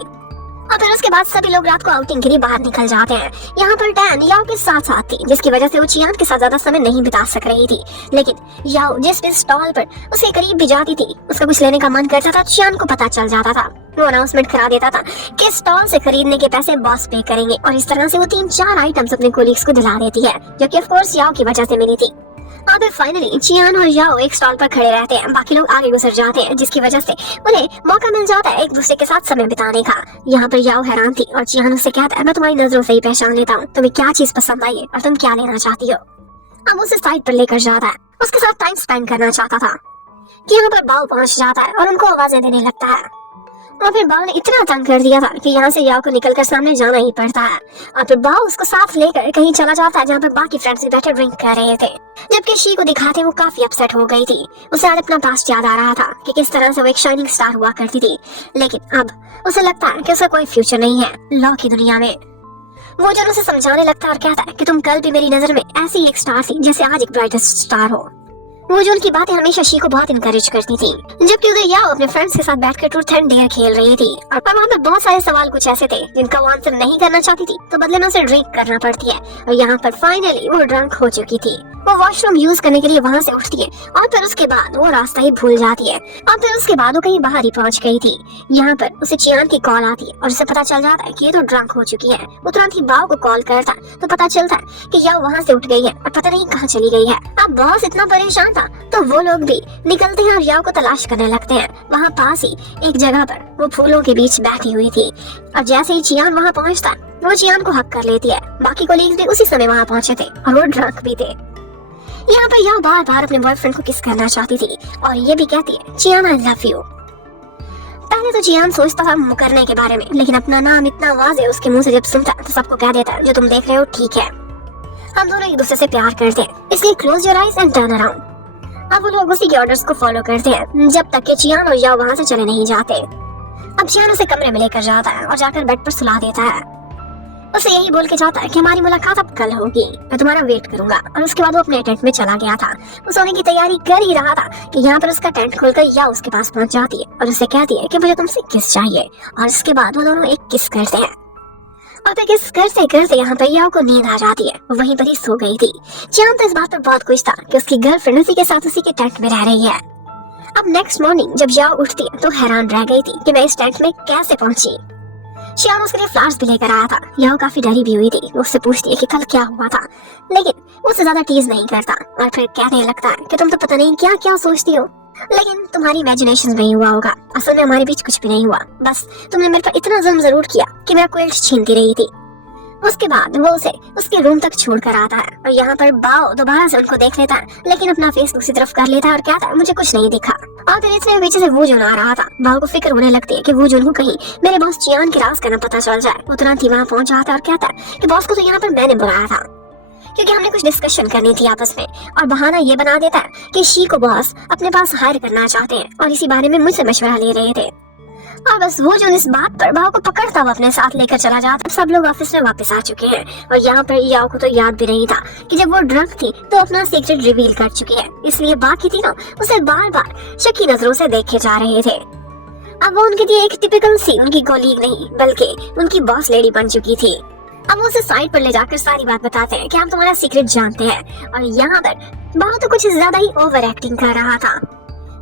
और फिर उसके बाद सभी लोग रात को आउटिंग के लिए बाहर निकल जाते हैं। यहाँ पर टैन याओ के साथ थी जिसकी वजह से वो चियान के साथ ज्यादा समय नहीं बिता सक रही थी। लेकिन याओ जिस भी स्टॉल पर उसके करीब भी जाती थी उसका कुछ लेने का मन करता था, चियान को पता चल जाता था। वो अनाउंसमेंट करा देता था कि स्टॉल से खरीदने के पैसे बॉस पे करेंगे और इस तरह से वो 3-4 आइटम्स अपने कोलीग्स को दिला देती है जो कि ऑफ कोर्स याओ की वजह से मिली थी। और फिर फाइनली चियान और याओ एक स्टॉल पर खड़े रहते हैं, बाकी लोग आगे गुजर जाते हैं जिसकी वजह से उन्हें मौका मिल जाता है एक दूसरे के साथ समय बिताने का। यहाँ पर याओ हैरान थी और चियान उससे कहता है मैं तुम्हारी नजरों से ही पहचान लेता हूँ, तुम्हें क्या चीज पसंद आई है और तुम क्या लेना चाहती हो। अब उसे साइड पर लेकर जाता है, उसके साथ टाइम स्पेंड करना चाहता था कि यहाँ पर बाओ पहुंच जाता है और उनको आवाजें देने लगता है। और फिर बाओ ने इतना तंग कर दिया था कि यहाँ से याओ को निकलकर सामने जाना ही पड़ता है। और फिर बाओ उसको साथ लेकर कहीं चला जाता है जहाँ पर बाकी फ्रेंड्स भी बैठे ड्रिंक कर रहे थे। जबकि शी को दिखाते वो काफी अपसेट हो गई थी। उसे आज अपना पास्ट याद आ रहा था कि किस तरह से वो एक शाइनिंग स्टार हुआ करती थी, लेकिन अब उसे लगता है कि उसका कोई फ्यूचर नहीं है लॉ की दुनिया में। वो जो उसे समझाने लगता है और कहता है कि तुम कल भी मेरी नजर में ऐसी एक स्टार थी जैसे आज एक ब्राइटेस्ट स्टार हो। वो जो उनकी बातें हमेशा शी को बहुत इनकरेज करती थी। जबकि उधर याओ अपने फ्रेंड्स के साथ बैठकर ट्रूथ एंड डेयर खेल रही थी और वहाँ पे बहुत सारे सवाल कुछ ऐसे थे जिनका वो आंसर नहीं करना चाहती थी तो बदले में उसे ड्रिंक करना पड़ती है। और यहाँ पर फाइनली वो ड्रंक हो चुकी थी। वो वॉशरूम यूज करने के लिए वहाँ से उठती है और फिर उसके बाद वो रास्ता ही भूल जाती है। और फिर उसके बाद वो कहीं बाहर ही पहुंच गई थी। यहाँ पर उसे चियान की कॉल आती है और उसे पता चल जाता है कि ये तो ड्रंक हो चुकी है। वो तुरंत ही बाओ को कॉल करता है तो पता चलता है कि याओ वहाँ से उठ गई है और पता नहीं कहाँ चली गई है। अब बॉस इतना परेशान था तो वो लोग भी निकलते हैं और याओ को तलाश करने लगते हैं। वहाँ पास ही एक जगह पर वो फूलों के बीच बैठी हुई थी और जैसे ही चियान वहाँ पहुँचता वो चियान को हक कर लेती है। बाकी कोलीग्स भी उसी समय वहाँ पहुंचे थे और वो ड्रंक भी थे। यहाँ पर याओ बार बार अपने बॉयफ्रेंड को किस करना चाहती थी और ये भी कहती है चियान आई लव यू। पहले तो चियान सोचता था मुकरने के बारे में, लेकिन अपना नाम इतना वाज़े उसके मुंह से जब सुनता तो सबको कह देता है जो तुम देख रहे हो ठीक है, हम दोनों एक दूसरे से प्यार करते हैं, इसलिए close your eyes and turn around. अब वो लोग उसी के ऑर्डर्स को फॉलो करते हैं जब तक कि चियान और याओ वहाँ से चले नहीं जाते। अब चियान उसे कमरे में लेकर जाता है और जाकर बेड पर सुला देता है। उसे यही बोल के जाता है कि हमारी मुलाकात अब कल होगी, मैं तुम्हारा वेट करूंगा। और उसके बाद वो अपने टेंट में चला गया था। वो सोने की तैयारी कर ही रहा था कि यहाँ पर उसका टेंट खोलकर या उसके पास पहुंच जाती है और उसे कहती है कि मुझे तुमसे किस चाहिए। और उसके बाद वो दोनों एक किस करते हैं और फिर किस करते करते यहाँ पर याओ को नींद आ जाती है। वो वहीं पर ही सो गई थी। चियान तो इस बात पर बहुत खुश था कि उसकी गर्लफ्रेंड उसी के साथ उसी के टेंट में रह रही है। अब नेक्स्ट मॉर्निंग जब याओ उठती है तो हैरान रह गई थी कि मैं इस टेंट में कैसे पहुंची। चियान उसके लिए फ्लावर्स भी लेकर आया था। याओ काफी डरी भी हुई थी। वो उससे पूछती है कि कल क्या हुआ था, लेकिन वो उससे ज्यादा टीज नहीं करता और फिर कहने लगता है कि तुम तो पता नहीं क्या क्या सोचती हो, लेकिन तुम्हारी इमेजिनेशन में ही हुआ होगा, असल में हमारे बीच कुछ भी नहीं हुआ, बस तुमने मेरे पर इतना जुल्म जरूर किया कि मैं क्विल्ट छीनती रही थी। उसके बाद वो उसे उसके रूम तक छोड़ कर आता है और यहाँ पर बाओ दोबारा से उनको देख लेता है, लेकिन अपना फेस दूसरी तरफ कर लेता है और कहता है मुझे कुछ नहीं दिखा। और फिर इसमें पीछे से वूजुन आ रहा था। बाओ को फिक्र होने लगती है कि वूजुन को कहीं मेरे बॉस चियान के राज का ना पता चल जाए। वो तुरंत ही वहाँ पहुंच जाता है और कहता है कि बॉस को तो यहाँ पर मैंने बुलाया था क्योंकि हमने कुछ डिस्कशन करनी थी आपस में, और बहाना ये बना देता है कि शी को बॉस अपने पास हायर करना चाहते हैं और इसी बारे में मुझसे मशवरा ले रहे थे। और बस वो जो इस बात पर भाव को पकड़ता हुआ अपने साथ लेकर चला जाता। सब लोग ऑफिस में वापस आ चुके हैं और यहाँ पर याओ को तो याद भी नहीं था कि जब वो ड्रंक थी तो अपना सीक्रेट रिवील कर चुकी है, इसलिए बाकी तीनों उसे बार बार शकी नजरों से देखे जा रहे थे। अब वो उनके लिए एक टिपिकल सी उनकी कॉलीग नहीं बल्कि उनकी बॉस लेडी बन चुकी थी। अब वो उसे साइड पर ले जाकर सारी बात बताते हैं कि हम तुम्हारा सीक्रेट जानते हैं, और यहाँ पर भाव तो कुछ ज्यादा ही ओवर एक्टिंग कर रहा था।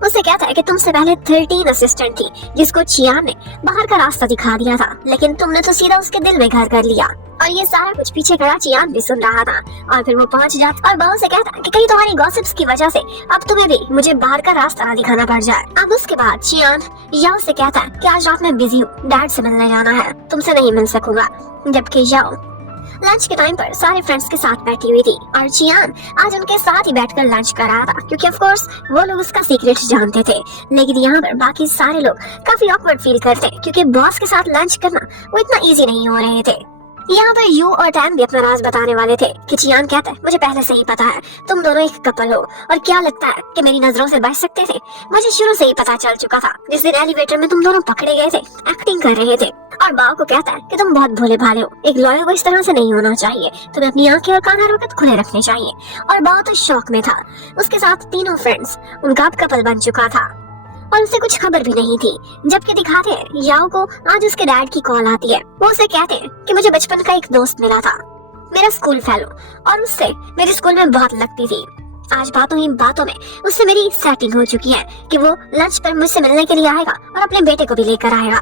उसे कहता है कि तुमसे पहले 13 असिस्टेंट थी जिसको चियान ने बाहर का रास्ता दिखा दिया था, लेकिन तुमने तो सीधा उसके दिल में घर कर लिया। और ये सारा कुछ पीछे खड़ा चियान भी सुन रहा था। और फिर वो पहुंच जाता और बाव से कहता कि कहीं तुम्हारी गॉसिप्स की वजह से अब तुम्हें भी मुझे बाहर का रास्ता ना दिखाना पड़ जाए। अब उसके बाद चियान याओ से कहता है कि आज रात मैं बिजी हूँ, डैड से मिलने जाना है, तुमसे नहीं मिल सकूंगा। जबकि याओ लंच के टाइम पर सारे फ्रेंड्स के साथ बैठी हुई थी और चियान आज उनके साथ ही बैठकर लंच कर रहा था, क्योंकि ऑफ कोर्स वो लोग उसका सीक्रेट जानते थे। लेकिन यहाँ पर बाकी सारे लोग काफी ऑकवर्ड फील करते, क्योंकि बॉस के साथ लंच करना वो इतना इजी नहीं हो रहे थे। यहाँ पर यू और टैन भी अपना राज बताने वाले थे कि चियान कहता है मुझे पहले से ही पता है तुम दोनों एक कपल हो, और क्या लगता है कि मेरी नजरों से बच सकते थे? मुझे शुरू से ही पता चल चुका था। जिस दिन एलिवेटर में तुम दोनों पकड़े गए थे एक्टिंग कर रहे थे। और बाव को कहता है कि तुम बहुत भोले भाले हो, एक लॉयर को इस तरह से नहीं होना चाहिए, तुम्हें अपनी आंखें और कान हर वक्त खुले रखने चाहिए। और बाव तो शौक में था। उसके साथ तीनों फ्रेंड्स उनका अब कपल बन चुका था और उसे कुछ खबर भी नहीं थी। जबकि दिखाते हैं याओ को आज उसके डैड की कॉल आती है। वो उसे कहते हैं कि मुझे बचपन का एक दोस्त मिला था, मेरा स्कूल फेलो, और उससे मेरे स्कूल में बहुत लगती थी। आज बातों ही बातों में उससे मेरी सेटिंग हो चुकी है कि वो लंच पर मुझसे मिलने के लिए आएगा और अपने बेटे को भी लेकर आएगा।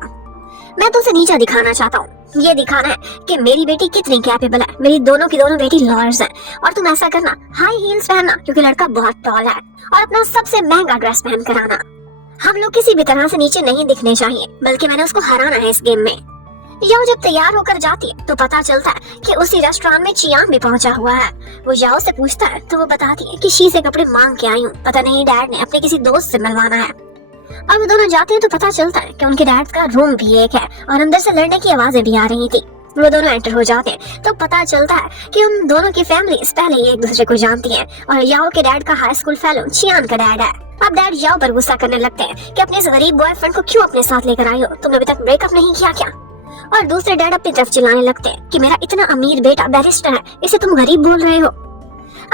मैं तो उसे नीचा दिखाना चाहता हूँ, ये दिखाना है कि मेरी बेटी कितनी कैपेबल है। मेरी दोनों की दोनों बेटी लॉयर्स हैं, और तुम ऐसा करना हाई हील्स पहनना क्योंकि लड़का बहुत टॉल है, और अपना सबसे महंगा ड्रेस पहन कर आना। हम लोग किसी भी तरह से नीचे नहीं दिखने चाहिए, बल्कि मैंने उसको हराना है इस गेम में। याओ जब तैयार होकर जाती है तो पता चलता है कि उसी रेस्टोरेंट में चियान भी पहुंचा हुआ है। वो याओ से पूछता है तो वो बताती है कि शी से कपड़े मांग के आई हूँ, पता नहीं डैड ने अपने किसी दोस्त से मिलवाना है। और वो दोनों जाते हैं तो पता चलता है कि उनके डैड का रूम भी एक है और अंदर से लड़ने की आवाजें भी आ रही थी। वो दोनों एंटर हो जाते हैं तो पता चलता है कि उन दोनों की फैमिली पहले ही एक दूसरे को जानती है, और याओ के डैड का हाई स्कूल फेलो चियान का डैड है। अब डैड याओ पर गुस्सा करने लगते हैं कि अपने इस गरीब बॉयफ्रेंड को क्यों अपने साथ लेकर आई हो, तुमने अभी तक ब्रेकअप नहीं किया क्या? और दूसरे डैड अपनी तरफ चिल्लाने लगते हैं कि मेरा इतना अमीर बेटा बैरिस्टर है, इसे तुम गरीब बोल रहे हो।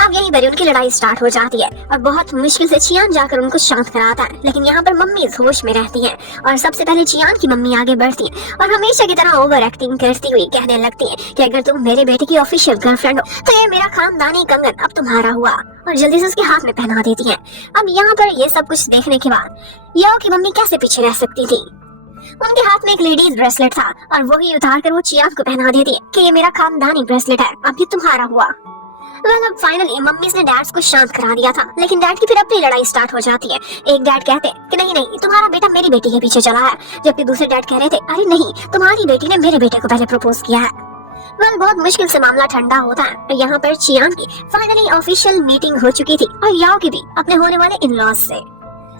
अब यहीं पर उनकी लड़ाई स्टार्ट हो जाती है और बहुत मुश्किल से चियान जाकर उनको शांत कराता है। लेकिन यहाँ पर मम्मी होश में रहती है और सबसे पहले चियान की मम्मी आगे बढ़ती है और हमेशा की तरह ओवर एक्टिंग करती हुई कहने लगती है कि अगर तुम मेरे बेटे की ऑफिशियल गर्लफ्रेंड हो तो ये मेरा खानदानी कंगन अब तुम्हारा हुआ, और जल्दी से उसके हाथ में पहना देती है। अब यहाँ पर ये सब कुछ देखने के बाद याओ की मम्मी कैसे पीछे रह सकती थी। उनके हाथ में एक लेडीज ब्रेसलेट था और वही उतार कर वो चियान को पहना देती है कि ये मेरा खानदानी ब्रेसलेट है, अब ये तुम्हारा हुआ। अब फाइनली मम्मी ने डैड को शांत करा दिया था, लेकिन डैड की फिर अपनी लड़ाई स्टार्ट हो जाती है। एक डैड कहते हैं कि नहीं नहीं तुम्हारा बेटा मेरी बेटी के पीछे चला है, जबकि दूसरे डैड कह रहे थे अरे नहीं तुम्हारी बेटी ने मेरे बेटे को पहले प्रपोज किया है। बहुत मुश्किल से मामला ठंडा होता है। यहाँ पर चियान की फाइनली ऑफिशियल मीटिंग हो चुकी थी और याओ की भी अपने होने वाले इन-लॉज से।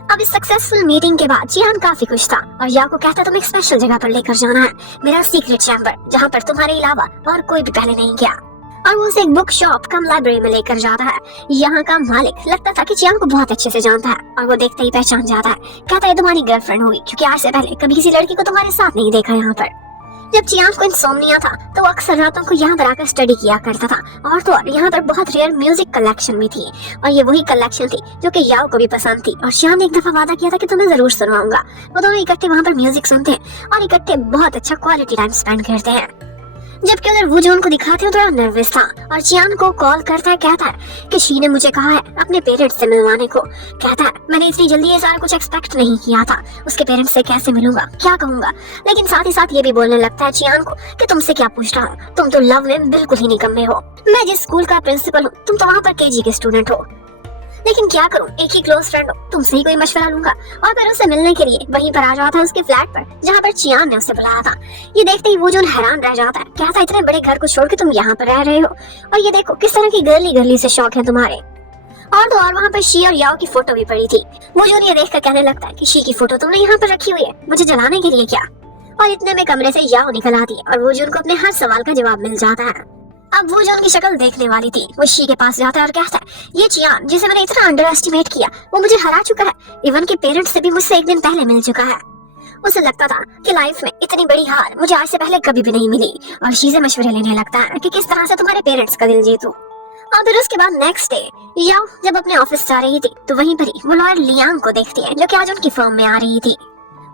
अब इस सक्सेसफुल मीटिंग के बाद चियान काफी खुश था और याओ को कहता तुम एक स्पेशल जगह पर लेकर जाना है, मेरा सीक्रेट चैम्बर, जहाँ पर तुम्हारे अलावा और कोई भी पहले नहीं गया। और वो उसे एक बुक शॉप कम लाइब्रेरी में लेकर जाता है। यहाँ का मालिक लगता था कि चियान को बहुत अच्छे से जानता है और वो देखते ही पहचान जाता है। कहता है तुम्हारी गर्लफ्रेंड होगी, क्योंकि आज से पहले कभी किसी लड़की को तुम्हारे साथ नहीं देखा यहाँ पर। जब चियान को इंसोम्निया था तो वो अक्सर रातों को यहाँ पर आकर स्टडी किया करता था, और तो और यहाँ पर बहुत रेयर म्यूजिक कलेक्शन भी थी, और ये वही कलेक्शन थी जो कि याओ को भी पसंद थी। और चियान ने एक दफा वादा किया था कि तुम्हें जरूर सुनवाऊंगा। वो दोनों इकट्ठे वहाँ पर म्यूजिक सुनते हैं और इकट्ठे बहुत अच्छा क्वालिटी टाइम स्पेंड करते हैं। जबकि उधर वो जो उनको दिखाते हैं थोड़ा नर्वस था और चियान को कॉल करता है, कहता है कि शी ने मुझे कहा है अपने पेरेंट्स से मिलवाने को। कहता है मैंने इतनी जल्दी ये सारा कुछ एक्सपेक्ट नहीं किया था, उसके पेरेंट्स से कैसे मिलूंगा, क्या कहूंगा। लेकिन साथ ही साथ ये भी बोलने लगता है चियान को कि तुमसे क्या पूछ रहा हूँ, तुम तो लव में बिल्कुल ही निकम्मे हो। मैं जिस स्कूल का प्रिंसिपल हूँ तुम तो वहाँ पर केजी के स्टूडेंट हो। लेकिन क्या करूं, एक ही क्लोज फ्रेंड हो, तुमसे ही कोई मशवरा लूंगा। और फिर उसे मिलने के लिए वहीं पर आ जाता है उसके फ्लैट पर, जहाँ पर चियान ने उसे बुलाया था। ये देखते ही वो जो हैरान रह जाता है, कहता है इतने बड़े घर को छोड़ के तुम यहाँ पर रह रहे हो, और ये देखो किस तरह की गर्ली गर्ली से शौक है तुम्हारे। और तो और वहाँ पर शी और याओ की फोटो भी पड़ी थी। वो जो ये देखकर कहने लगता है कि शी की फोटो तुमने यहाँ पर रखी हुई है, मुझे जलाने के लिए क्या? और इतने में कमरे से याओ निकल आती है और वो जो उनको अपने हर सवाल का जवाब मिल जाता है। अब वो जो उनकी शक्ल देखने वाली थी वो शी के पास जाता है और कहता है, ये चियान जिसे मैंने इतना अंडर एस्टिमेट किया वो मुझे हरा चुका है, इवन के पेरेंट्स से भी मुझसे एक दिन पहले मिल चुका है। उसे लगता था कि लाइफ में इतनी बड़ी हार मुझे आज से पहले कभी भी नहीं मिली, और शी से मशवरे लेने लगता है कि किस तरह से तुम्हारे पेरेंट्स का दिल जीतूं। और फिर उसके बाद नेक्स्ट डे याओ जब अपने ऑफिस जा रही थी तो वहीं पर ही वो लॉयर लियांग को देखती है, जो कि आज उनकी फर्म में आ रही थी।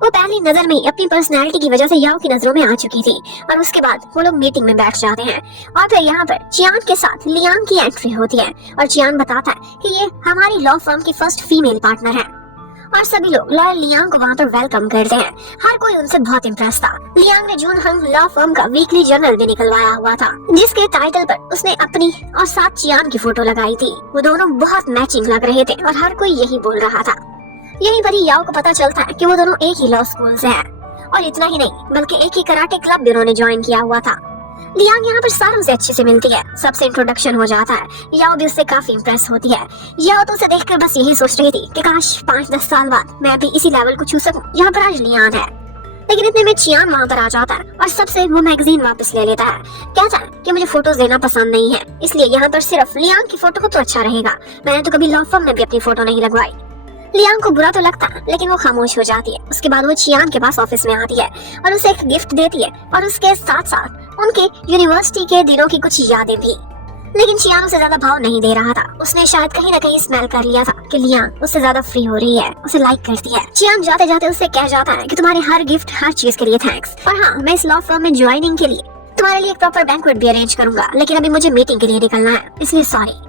वो पहली नजर में ही अपनी पर्सनैलिटी की वजह से याओ की नजरों में आ चुकी थी, और उसके बाद वो लोग मीटिंग में बैठ जाते हैं। और फिर यहाँ पर चियान के साथ लियांग की एंट्री होती है, और चियान बताता है कि ये हमारी लॉ फर्म की फर्स्ट फीमेल पार्टनर है, और सभी लोग लॉयर लियांग को वहाँ पर वेलकम करते हैं। हर कोई उनसे बहुत इम्प्रेस था। लियांग ने जून हंग लॉ फर्म का वीकली जर्नल भी निकलवाया हुआ था, जिसके टाइटल पर उसने अपनी और साथ चियान की फोटो लगाई थी। वो दोनों बहुत मैचिंग लग रहे थे और हर कोई यही बोल रहा था। यहीं पर ही याओ को पता चलता है कि वो दोनों एक ही लॉ स्कूल से हैं, और इतना ही नहीं बल्कि एक ही कराटे क्लब भी उन्होंने ज्वाइन किया हुआ था। लियांग यहाँ पर सारों से अच्छे से मिलती है, सबसे इंट्रोडक्शन हो जाता है। याओ भी उससे काफी इम्प्रेस होती है। याओ तो उसे देखकर बस यही सोच रही थी कि काश 5-10 साल बाद मैं भी इसी लेवल को छू सकूं जहाँ पर आज लियान है। लेकिन इतने में चियान वहाँ पर आ जाता है और सबसे वो मैगजीन वापस ले लेता है। कहता है कि मुझे फोटोज देना पसंद नहीं है, इसलिए यहाँ पर सिर्फ लियांग की फोटो हो तो अच्छा रहेगा। मैंने तो कभी लॉ फर्म में भी अपनी फोटो नहीं लगवाई। लियांग को बुरा तो लगता है लेकिन वो खामोश हो जाती है। उसके बाद वो चियान के पास ऑफिस में आती है और उसे एक गिफ्ट देती है, और उसके साथ साथ उनके यूनिवर्सिटी के दिनों की कुछ यादें भी। लेकिन चियान उसे ज्यादा भाव नहीं दे रहा था। उसने शायद कहीं ना कहीं स्मेल कर लिया था कि लियांग उससे ज्यादा फ्री हो रही है, उसे लाइक करती है। चियान जाते जाते उससे कह जाता है कि तुम्हारे हर गिफ्ट हर चीज के लिए थैंक्स, और हाँ मैं इस लॉ फर्म में ज्वाइनिंग के लिए तुम्हारे लिए एक प्रॉपर बैंक्वेट भी अरेंज करूंगा, लेकिन अभी मुझे मीटिंग के लिए निकलना है, इसलिए सॉरी।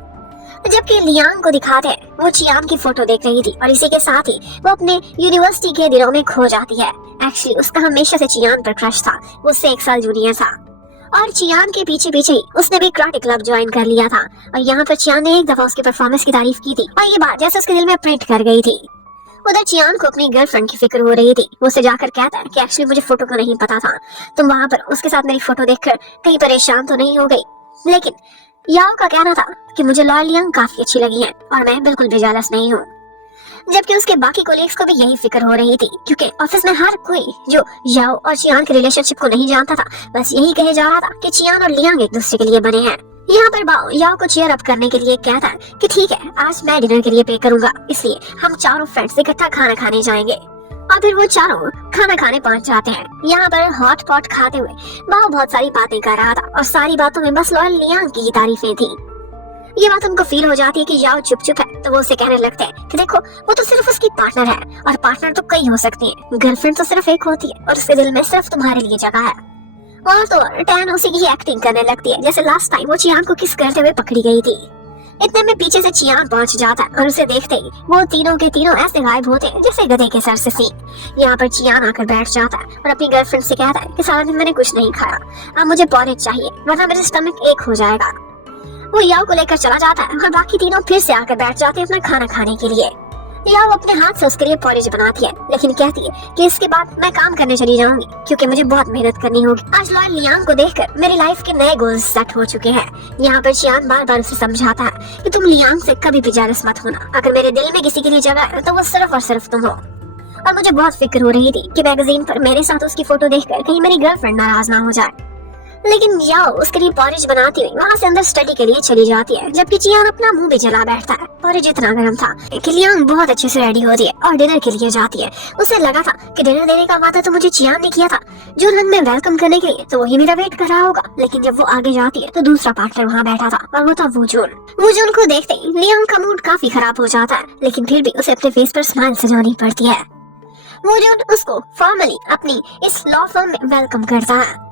जबकि लियांग को दिखाते हैं वो चियान की फोटो देख रही थी, और इसी के साथ ही वो अपने यूनिवर्सिटी के दिनों में खो जाती है। एक्चुअली उसका हमेशा से चियान पर क्रश था, वो उससे 1 साल जूनियर था, और चियान के पीछे पीछे ही उसने भी कराटे क्लब ज्वाइन कर लिया था। और यहाँ पर चियान ने एक दफा उसके परफॉर्मेंस की तारीफ की थी, और ये बात जैसे उसके दिल में प्रिंट कर गई थी। उधर चियान को अपनी गर्लफ्रेंड की फिक्र हो रही थी। वो उसे जाकर कहता है कि एक्चुअली मुझे फोटो को नहीं पता था, तुम वहाँ पर उसके साथ मेरी फोटो देखकर कहीं परेशान तो नहीं हो गई। लेकिन याओ का कहना था कि मुझे लॉ लियांग काफी अच्छी लगी है, और मैं बिल्कुल भी जेलस नहीं हूँ। जबकि उसके बाकी कोलीग्स को भी यही फिक्र हो रही थी, क्योंकि ऑफिस में हर कोई जो याओ और चियान के रिलेशनशिप को नहीं जानता था बस यही कहे जा रहा था कि चियान और लियांग एक दूसरे के लिए बने हैं। यहाँ पर बाओ याओ को चीयर अप करने के लिए कहता है कि ठीक है आज मैं डिनर के लिए पे करूंगा, इसलिए हम चारों फ्रेंड्स इकट्ठा खाना खाने जाएंगे। और फिर वो चारों खाना खाने पहुंच जाते हैं। यहाँ पर हॉट पॉट खाते हुए बाओ बहुत सारी बातें कर रहा था, और सारी बातों में बस लॉयल लियांग की ही तारीफें थी। ये बात उनको फील हो जाती है कि याओ चुप चुप है, तो वो उसे कहने लगते हैं कि देखो वो तो सिर्फ उसकी पार्टनर है, और पार्टनर तो कई हो सकती है, गर्लफ्रेंड तो सिर्फ एक होती है, और उसके दिल में सिर्फ तुम्हारे लिए जगह है। और तो टैन उसी की एक्टिंग करने लगती है, जैसे लास्ट टाइम वो चियान को किस करते हुए पकड़ी गई थी। इतने में पीछे से चियान पहुंच जाता है, और उसे देखते ही वो तीनों के तीनों ऐसे गायब होते हैं जैसे गधे के सर से सींग। यहाँ पर चियान आकर बैठ जाता है और अपनी गर्लफ्रेंड से कहता है कि सारा दिन मैंने कुछ नहीं खाया, अब मुझे पॉरेज चाहिए वरना मेरे स्टमक एक हो जाएगा। वो याओ को लेकर चला जाता है, और बाकी तीनों फिर से आकर बैठ जाते हैं अपना खाना खाने के लिए। याओ अपने हाथ से उसके लिए पॉरेज बनाती है, लेकिन कहती है कि इसके बाद मैं काम करने चली जाऊंगी क्योंकि मुझे बहुत मेहनत करनी होगी। आज लॉयल लियांग को देखकर मेरी लाइफ के नए गोल्स सेट हो चुके हैं। यहाँ पर चियान बार बार उसे समझाता है कि तुम लियांग से कभी भी जेलस मत होना, अगर मेरे दिल में किसी के लिए जगह है तो वो सिर्फ और सिर्फ तुम हो। और मुझे बहुत फिक्र हो रही थी कि मैगजीन पर मेरे साथ उसकी फोटो देखकर कहीं मेरी गर्लफ्रेंड नाराज ना हो जाए। लेकिन याओ उसके लिए पॉरेज बनाती हुई वहाँ से अंदर स्टडी के लिए चली जाती है, जबकि चियान अपना मुंह भी जला बैठता है। पॉरेज इतना गर्म था कि लियांग बहुत अच्छे से रेडी होती है और डिनर के लिए जाती है। उसे लगा था कि डिनर देने का वादा तो मुझे चियान ने किया था जून हंग में वेलकम करने के लिए, तो वही मेरा वेट कर रहा होगा। लेकिन जब वो आगे जाती है तो दूसरा पार्टनर वहाँ बैठा था, और वो था वूजून को देखते ही लियांग का मूड काफी खराब हो जाता है, लेकिन फिर भी उसे अपने फेस पर स्माइल सजानी पड़ती है। वूजून उसको फॉर्मली अपनी इस लॉ फर्म में वेलकम करता है,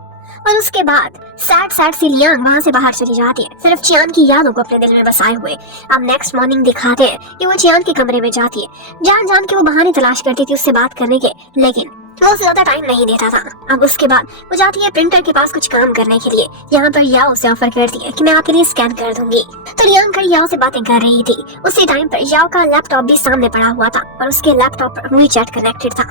और उसके बाद सैड सी लियांग वहाँ से बाहर चली जाती है, सिर्फ चियान की यादों को अपने दिल में बसाए हुए। अब नेक्स्ट मॉर्निंग दिखाते हैं कि वो चियान के कमरे में जाती है, जान के वो बहाने तलाश करती थी उससे बात करने के, लेकिन वो उसे ज्यादा टाइम नहीं देता था। अब उसके बाद वो जाती है प्रिंटर के पास कुछ काम करने के लिए। यहाँ पर याओ उसे ऑफर करती है कि मैं आपके लिए स्कैन कर दूंगी। तो लियांग खड़ी याओ से बातें कर रही थी। उसी टाइम पर याओ का लैपटॉप भी सामने पड़ा हुआ था, और उसके लैपटॉप पर वीचैट कनेक्टेड था,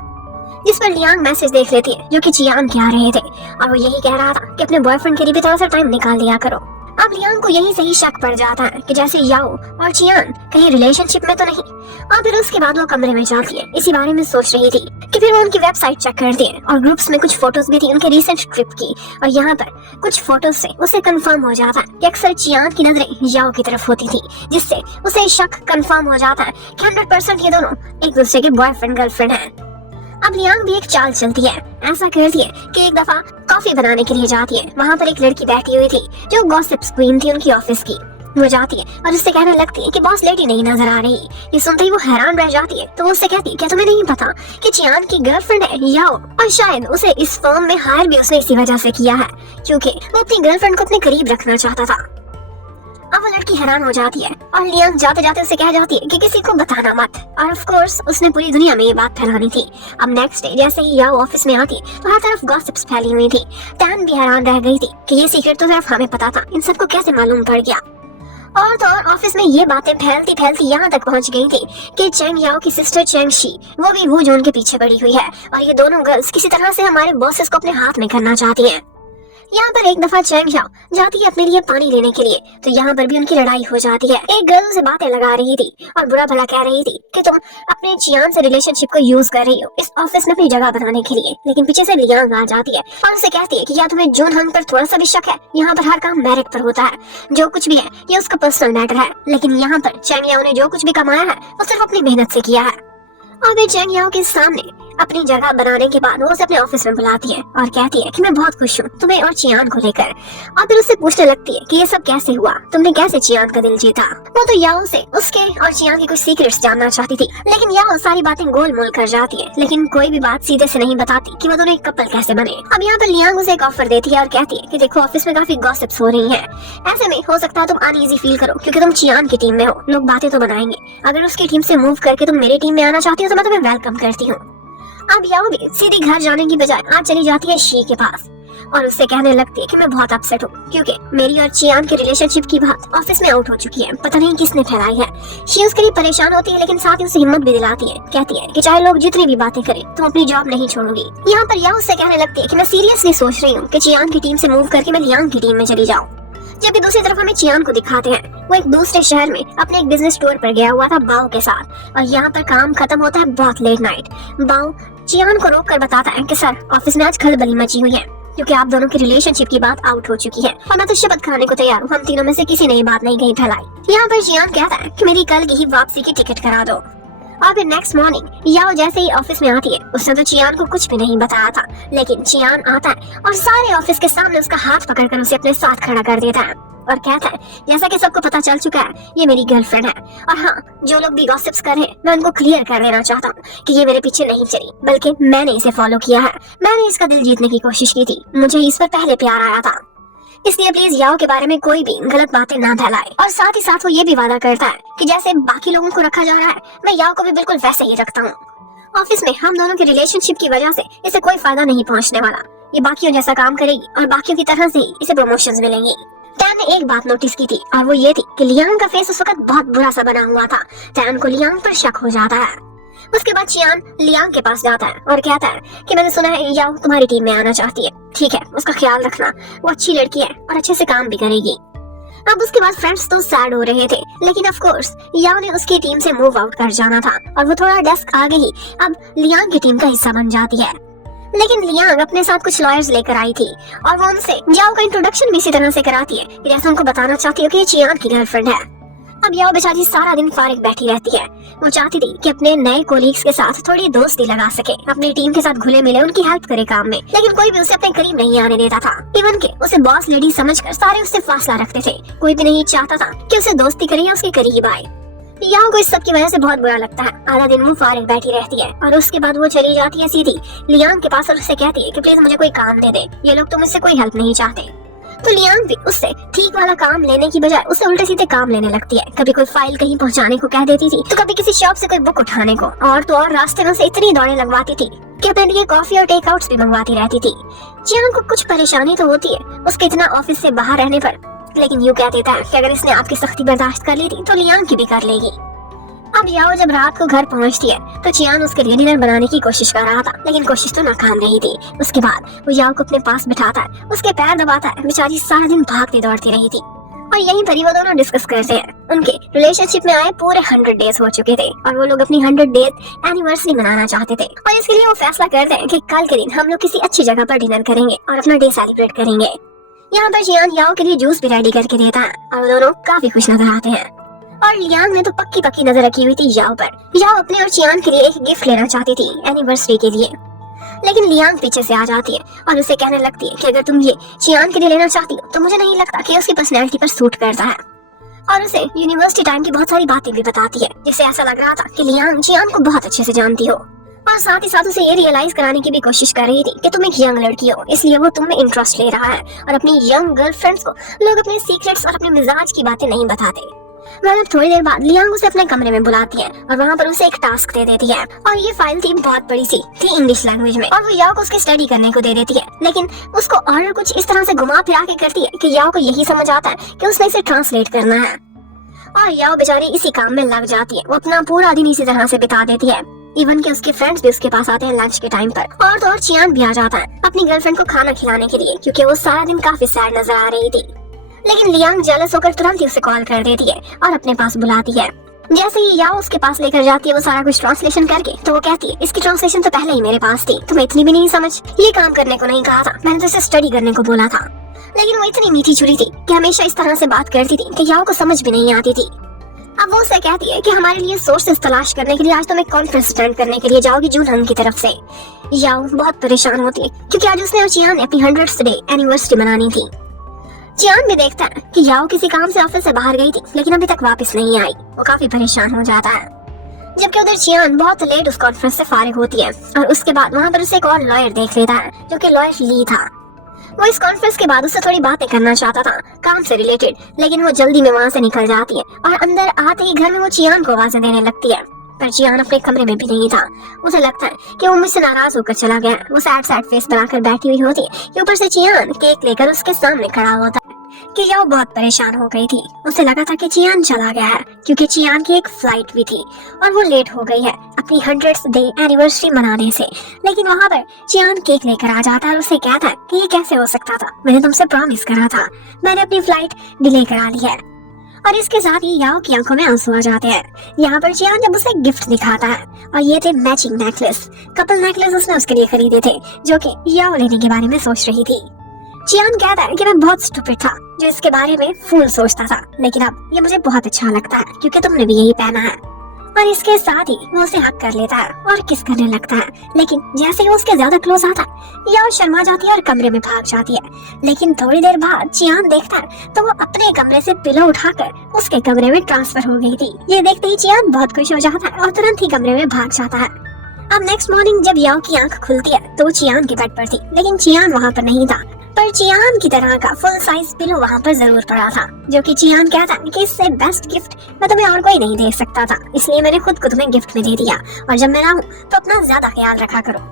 जिस पर लियांग मैसेज देख रही थी जो कि चियान के आ रहे थे, और वो यही कह रहा था कि अपने बॉयफ्रेंड के लिए भी थोड़ा सा टाइम निकाल लिया करो। अब लियांग को यही सही शक पड़ जाता है कि जैसे याओ और चियान कहीं रिलेशनशिप में तो नहीं। और फिर उसके बाद वो कमरे में जाती है, इसी बारे में सोच रही थी कि फिर वो उनकी वेबसाइट चेक करती है और ग्रुप्स में कुछ फोटोज भी थी उनके रिसेंट ट्रिप की। और यहाँ पर कुछ फोटोज से उसे कंफर्म हो जाता है कि अक्सर चियान की नजरें याओ की तरफ होती थी, जिससे उसे शक कंफर्म हो जाता है कि 100% ये दोनों एक दूसरे के बॉयफ्रेंड गर्लफ्रेंड हैं। अब लियांग भी एक चाल चलती है, ऐसा करती है कि एक दफा कॉफी बनाने के लिए जाती है। वहाँ पर एक लड़की बैठी हुई थी जो गॉसिप्स क्वीन थी उनकी ऑफिस की। वो जाती है और उससे कहने लगती है कि बॉस लेडी नहीं नजर आ रही। ये सुनते ही वो हैरान रह जाती है, तो वो उससे कहती है क्या तुम्हें नहीं पता कि चियान की गर्लफ्रेंड है याओ, और शायद उसे इस फर्म में हायर भी उसने इसी वजह से किया है क्योंकि वो अपनी गर्लफ्रेंड को अपने करीब रखना चाहता था। अब वो लड़की हैरान हो जाती है और लियांग जाते जाते उसे कह जाती है कि किसी को बताना मत। और ऑफ कोर्स उसने पूरी दुनिया में ये बात फैलानी थी। अब नेक्स्ट डे जैसे ही याओ ऑफिस में आती तो हर तरफ गॉसिप्स फैली हुई थी। टैन भी हैरान रह गई थी कि ये सीक्रेट तो सिर्फ हमें पता था, इन सबको कैसे मालूम पड़ गया। और तो और ऑफिस में ये बातें फैलती फैलती यहाँ तक पहुँच गई थी कि चेंग याओ की सिस्टर चेंग शी वो भी वू जोन के पीछे पड़ी हुई है और ये दोनों गर्ल्स किसी तरह से हमारे बॉसेस को अपने हाथ में करना चाहती हैं। यहाँ पर एक दफा चेंग याओ जाती है अपने लिए पानी लेने के लिए, तो यहाँ पर भी उनकी लड़ाई हो जाती है। एक गर्ल से बातें लगा रही थी और बुरा भला कह रही थी कि तुम अपने चियान से रिलेशनशिप को यूज कर रही हो इस ऑफिस में अपनी जगह बनाने के लिए। लेकिन पीछे से लियांग आ जाती है और उसे कहती है कि क्या तुम्हें जून हंग पर थोड़ा सा भी शक है? यहाँ पर हर काम मेरिट पर होता है, जो कुछ भी है ये उसका पर्सनल मैटर है। लेकिन यहाँ पर चेंग याओ ने जो कुछ भी कमाया है वो सिर्फ अपनी मेहनत से किया है। और फिर चेंग याओ के सामने अपनी जगह बनाने के बाद वो उसे अपने ऑफिस में बुलाती है और कहती है कि मैं बहुत खुश हूँ तुम्हें और चियान को लेकर। और फिर उससे पूछने लगती है कि ये सब कैसे हुआ, तुमने कैसे चियान का दिल जीता। वो तो याओ से उसके और चियान की कुछ सीक्रेट्स जानना चाहती थी, लेकिन याओ सारी बातें गोल मोल कर जाती है, लेकिन कोई भी बात सीधे से नहीं बताती कि वो दोनों एक कपल कैसे बने। अब यहाँ पर लियांग उसे एक ऑफर देती है और कहती है कि देखो ऑफिस में काफी गॉसिप्स हो रही है, ऐसे में हो सकता है तुम अनईजी फील करो क्योंकि तुम चियान की टीम में हो, लोग बातें तो बनाएंगे। अगर उसकी टीम से मूव करके तुम मेरी टीम में आना चाहती हो तो मैं तुम्हें वेलकम करती हूँ। अब याओ भी सीधी घर जाने की बजाय आज चली जाती है शी के पास और उससे कहने लगती है कि मैं बहुत अपसेट हूँ क्योंकि मेरी और चियान के रिलेशनशिप की बात ऑफिस में आउट हो चुकी है, पता नहीं किसने फैलाई है। शी उसके लिए परेशान होती है लेकिन साथ ही उसे हिम्मत भी दिलाती है, कहती है कि चाहे लोग जितनी भी बातें करें तुम अपनी जॉब नहीं छोड़ोगी। यहाँ पर याओ उससे कहने लगती है कि मैं सीरियसली सोच रही हूँ कि चियान की टीम से मूव करके मैं लियांग की टीम में चली जाऊँ। जबकि दूसरी तरफ हमें चियान को दिखाते हैं वो एक दूसरे शहर में अपने एक बिजनेस टूर पर गया हुआ था बाओ के साथ, और यहाँ पर काम खत्म होता है बहुत लेट नाइट। बाओ चियान को रोक कर बताता है कि सर ऑफिस में आज खलबली मची हुई है क्योंकि आप दोनों की रिलेशनशिप की बात आउट हो चुकी है और मैं तो शपथ खाने को तैयार हूँ, हम तीनों में से किसी ने ये बात नहीं कहीं फैलाई। यहाँ पर चियान कहता है कि मेरी कल की ही वापसी की टिकट करा दो। और फिर नेक्स्ट मॉर्निंग याओ जैसे ही ऑफिस में आती है उसने तो चियान को कुछ भी नहीं बताया था, लेकिन चियान आता है और सारे ऑफिस के सामने उसका हाथ पकड़कर उसे अपने साथ खड़ा कर देता है और कहता है जैसा कि सबको पता चल चुका है ये मेरी गर्लफ्रेंड है, और हाँ जो लोग भी गॉसिप्स कर रहे हैं मैं उनको क्लियर कर देना चाहता हूँ कि ये मेरे पीछे नहीं चली बल्कि मैंने इसे फॉलो किया है, मैंने इसका दिल जीतने की कोशिश की थी, मुझे इस पर पहले प्यार आया था, इसलिए प्लीज याओ के बारे में कोई भी गलत बातें ना फैलाए। और साथ ही साथ वो ये भी वादा करता है कि जैसे बाकी लोगों को रखा जा रहा है मैं याओ को भी बिल्कुल वैसे ही रखता हूँ। ऑफिस में हम दोनों की रिलेशनशिप की वजह से इसे कोई फायदा नहीं पहुँचने वाला, ये बाकियों जैसा काम करेगी और बाकियों की तरह से ही इसे प्रमोशंस मिलेंगी। टैन ने एक बात नोटिस की थी और वो ये थी कि लियांग का फेस उस वक्त बहुत बुरा सा बना हुआ था। टैन को लियांग पर शक हो जाता है। उसके बाद चियान लियांग के पास जाता है और कहता है कि मैंने सुना है याओ तुम्हारी टीम में आना चाहती है, ठीक है उसका ख्याल रखना, वो अच्छी लड़की है और अच्छे से काम भी करेगी। अब उसके बाद फ्रेंड्स तो सैड हो रहे थे, लेकिन ऑफ कोर्स याओ ने उसकी टीम से मूव आउट कर जाना था और वो थोड़ा डेस्क आगे ही अब लियांग की टीम का हिस्सा बन जाती है। लेकिन लियांग अपने साथ कुछ लॉयर्स लेकर आई थी और वो उनसे याओ का इंट्रोडक्शन भी इसी तरह से कराती है जैसे उनको बताना चाहती है कि ये चियान की गर्लफ्रेंड है। अब याओ बेचारी सारा दिन फारिग बैठी रहती है, वो चाहती थी कि अपने नए कोलीग्स के साथ थोड़ी दोस्ती लगा सके, अपनी टीम के साथ घुले मिले, उनकी हेल्प करे काम में, लेकिन कोई भी उसे अपने करीब नहीं आने देता था। इवन के उसे बॉस लेडी समझकर सारे उससे फासला रखते थे, कोई भी नहीं चाहता था कि उसे दोस्ती करे या उसके करीब आए। याओ को इस सब की वजह से बहुत बुरा लगता है, आधा दिन वो फारिग बैठी रहती है और उसके बाद वो चली जाती है सीधी लियांग के पास और उससे कहती है कि प्लीज मुझे कोई काम दे दे, ये लोग तो मुझसे कोई हेल्प नहीं चाहते। तो लियांग भी उससे ठीक वाला काम लेने की बजाय उससे उल्टे सीधे काम लेने लगती है, कभी कोई फाइल कहीं पहुंचाने को कह देती थी तो कभी किसी शॉप से कोई बुक उठाने को, और तो और रास्ते में से इतनी दौड़ें लगवाती थी कि अपने लिए कॉफी और टेक आउट्स भी मंगवाती रहती थी। चियान को कुछ परेशानी तो होती है उसके इतना ऑफिस से बाहर रहने पर, लेकिन यूं कह देता है कि अगर इसने आपकी सख्ती बर्दाश्त कर ली थी तो लियांग की भी कर लेगी। अब याओ जब रात को घर पहुंचती है तो चियान उसके लिए डिनर बनाने की कोशिश कर रहा था, लेकिन कोशिश तो नाकाम रही थी। उसके बाद वो याओ को अपने पास बिठाता है, उसके पैर दबाता है, बेचारी सारा दिन भागती दौड़ती रही थी। और यहीं पर ही वो दोनों डिस्कस करते हैं। उनके रिलेशनशिप में आए पूरे 100 डेज हो चुके थे और वो लोग अपनी 100 डेज एनिवर्सरी मनाना चाहते थे और इसके लिए वो फैसला करते हैं कि कल के दिन हम लोग किसी अच्छी जगह पर डिनर करेंगे और अपना डे सेलिब्रेट करेंगे। यहाँ पर जियान याओ के लिए जूस भी रेडी करके देता है और वो दोनों काफी खुश नजर आते हैं। और लियांग ने तो पक्की नजर रखी हुई थी याओ पर। याओ अपने और चियान के लिए एक गिफ्ट लेना चाहती थी एनिवर्सरी के लिए, लेकिन लियांग पीछे से आ जाती है और उसे कहने लगती है कि अगर तुम ये चियान के लिए लेना चाहती हो तो मुझे नहीं लगता कि उसकी पर्सनैलिटी पर सूट करता है। और उसे यूनिवर्सिटी टाइम की बहुत सारी बातें भी बताती है जिससे ऐसा लग रहा था कि लियांग चियान को बहुत अच्छे से जानती हो और साथ ही साथ उसे ये रियलाइज कराने की भी कोशिश कर रही थी कि तुम एक यंग लड़की हो, इसलिए वो तुम में इंटरेस्ट ले रहा है और अपनी यंग गर्लफ्रेंड्स को लोग अपने सीक्रेट्स और अपने मिजाज की बातें नहीं बताते। मतलब थोड़ी देर बाद लियांग उसे अपने कमरे में बुलाती है और वहाँ पर उसे एक टास्क दे देती है और ये फाइल थी बहुत बड़ी सी थी इंग्लिश लैंग्वेज में और वो याओ को उसकी स्टडी करने को दे देती है, लेकिन उसको ऑर्डर कुछ इस तरह से घुमा फिरा के करती है कि याओ को यही समझ आता है कि उसने इसे ट्रांसलेट करना है और याओ बेचारी इसी काम में लग जाती है। वो अपना पूरा दिन इसी तरह से बिता देती है, इवन के उसके फ्रेंड्स भी उसके पास आते हैं लंच के टाइम पर। और तो और चियान भी आ जाता है अपनी गर्लफ्रेंड को खाना खिलाने के लिए क्योंकि वो सारा दिन काफी सैड नजर आ रही थी। लेकिन लियांग जेलस होकर तुरंत ही उसे कॉल कर देती है और अपने पास बुलाती है। जैसे ही याओ उसके पास लेकर जाती है वो सारा कुछ ट्रांसलेशन करके, तो वो कहती है इसकी ट्रांसलेशन तो पहले ही मेरे पास थी, तुम्हें इतनी भी नहीं समझ, ये काम करने को नहीं कहा था, मैंने तो इसे स्टडी करने को बोला था। लेकिन वो इतनी मीठी छुरी थी कि हमेशा इस तरह से बात करती थी कि याओ को समझ भी नहीं आती थी। अब वो उसे कहती है कि हमारे लिए सोर्सेस तलाश करने के लिए आज तुम एक कॉन्फ्रेंस अटेंड करने के लिए जाओगी जूनहंग की तरफ से। याओ बहुत परेशान होती है क्योंकि आज उसने और चियान ने अपनी 100th डे एनिवर्सरी मनानी थी। चियान भी देखता है कि याओ किसी काम से ऑफिस से बाहर गई थी लेकिन अभी तक वापस नहीं आई। वो काफी परेशान हो जाता है, जबकि उधर चियान बहुत लेट उस कॉन्फ्रेंस से फारिग होती है और उसके बाद वहाँ पर उसे एक और लॉयर देख लेता है जो कि लॉयर ली था। वो इस कॉन्फ्रेंस के बाद उससे थोड़ी बातें करना चाहता था काम से रिलेटेड, लेकिन वो जल्दी में वहाँ से निकल जाती है और अंदर आते ही घर में वो चियान को आवाजें देने लगती है। पर चियान अपने कमरे में भी नहीं था। उसे लगता है कि वो मुझसे नाराज होकर चला गया। वो सैड सैड फेस बनाकर बैठी हुई होती है कि ऊपर से चियान केक लेकर उसके सामने खड़ा होता है कि याओ बहुत परेशान हो गई थी। उसे लगा था कि चियान चला गया है क्योंकि चियान की एक फ्लाइट भी थी और वो लेट हो गई है अपनी 100th डे एनिवर्सरी मनाने से। लेकिन वहाँ पर चियान केक लेकर आ जाता है और उसे कहता है कि ये कैसे हो सकता था, मैंने तुमसे प्रॉमिस करा था, मैंने अपनी फ्लाइट डिले करा ली है। और इसके साथ ही याओ की आंखों में आंसू आ जाते हैं। यहाँ पर चियान जब उसे गिफ्ट दिखाता है और ये थे मैचिंग नेकलेस, कपल नेकलेस उसने उसके लिए खरीदे थे जो कि याओ लेने के बारे में सोच रही थी। चियान कहता है कि मैं बहुत स्टूपिड था जो इसके बारे में फूल सोचता था, लेकिन अब ये मुझे बहुत अच्छा लगता है क्योंकि तुमने भी यही पहना है। और इसके साथ ही वो उसे हक कर लेता है और किस करने लगता है, लेकिन जैसे ही उसके ज्यादा क्लोज आता है याओ शर्मा जाती है और कमरे में भाग जाती है। लेकिन थोड़ी देर बाद चियान देखता है तो वो अपने कमरे से पिलो उठाकर उसके कमरे में ट्रांसफर हो गई थी। ये देखते ही चियान बहुत खुश हो जाता है और तुरंत ही कमरे में भाग जाता है। अब नेक्स्ट मॉर्निंग जब याओ की आंख खुलती है तो वो चियान के बेड पर थी, लेकिन चियान वहाँ पर नहीं था। पर चियान की तरह का फुल साइज पिलो वहाँ पर जरूर पड़ा था, जो कि चियान कहता है कि इससे बेस्ट गिफ्ट मैं तुम्हें और कोई नहीं दे सकता था, इसलिए मैंने खुद को तुम्हें गिफ्ट में दे दिया और जब मैं ना हूँ तो अपना ज्यादा ख्याल रखा करो।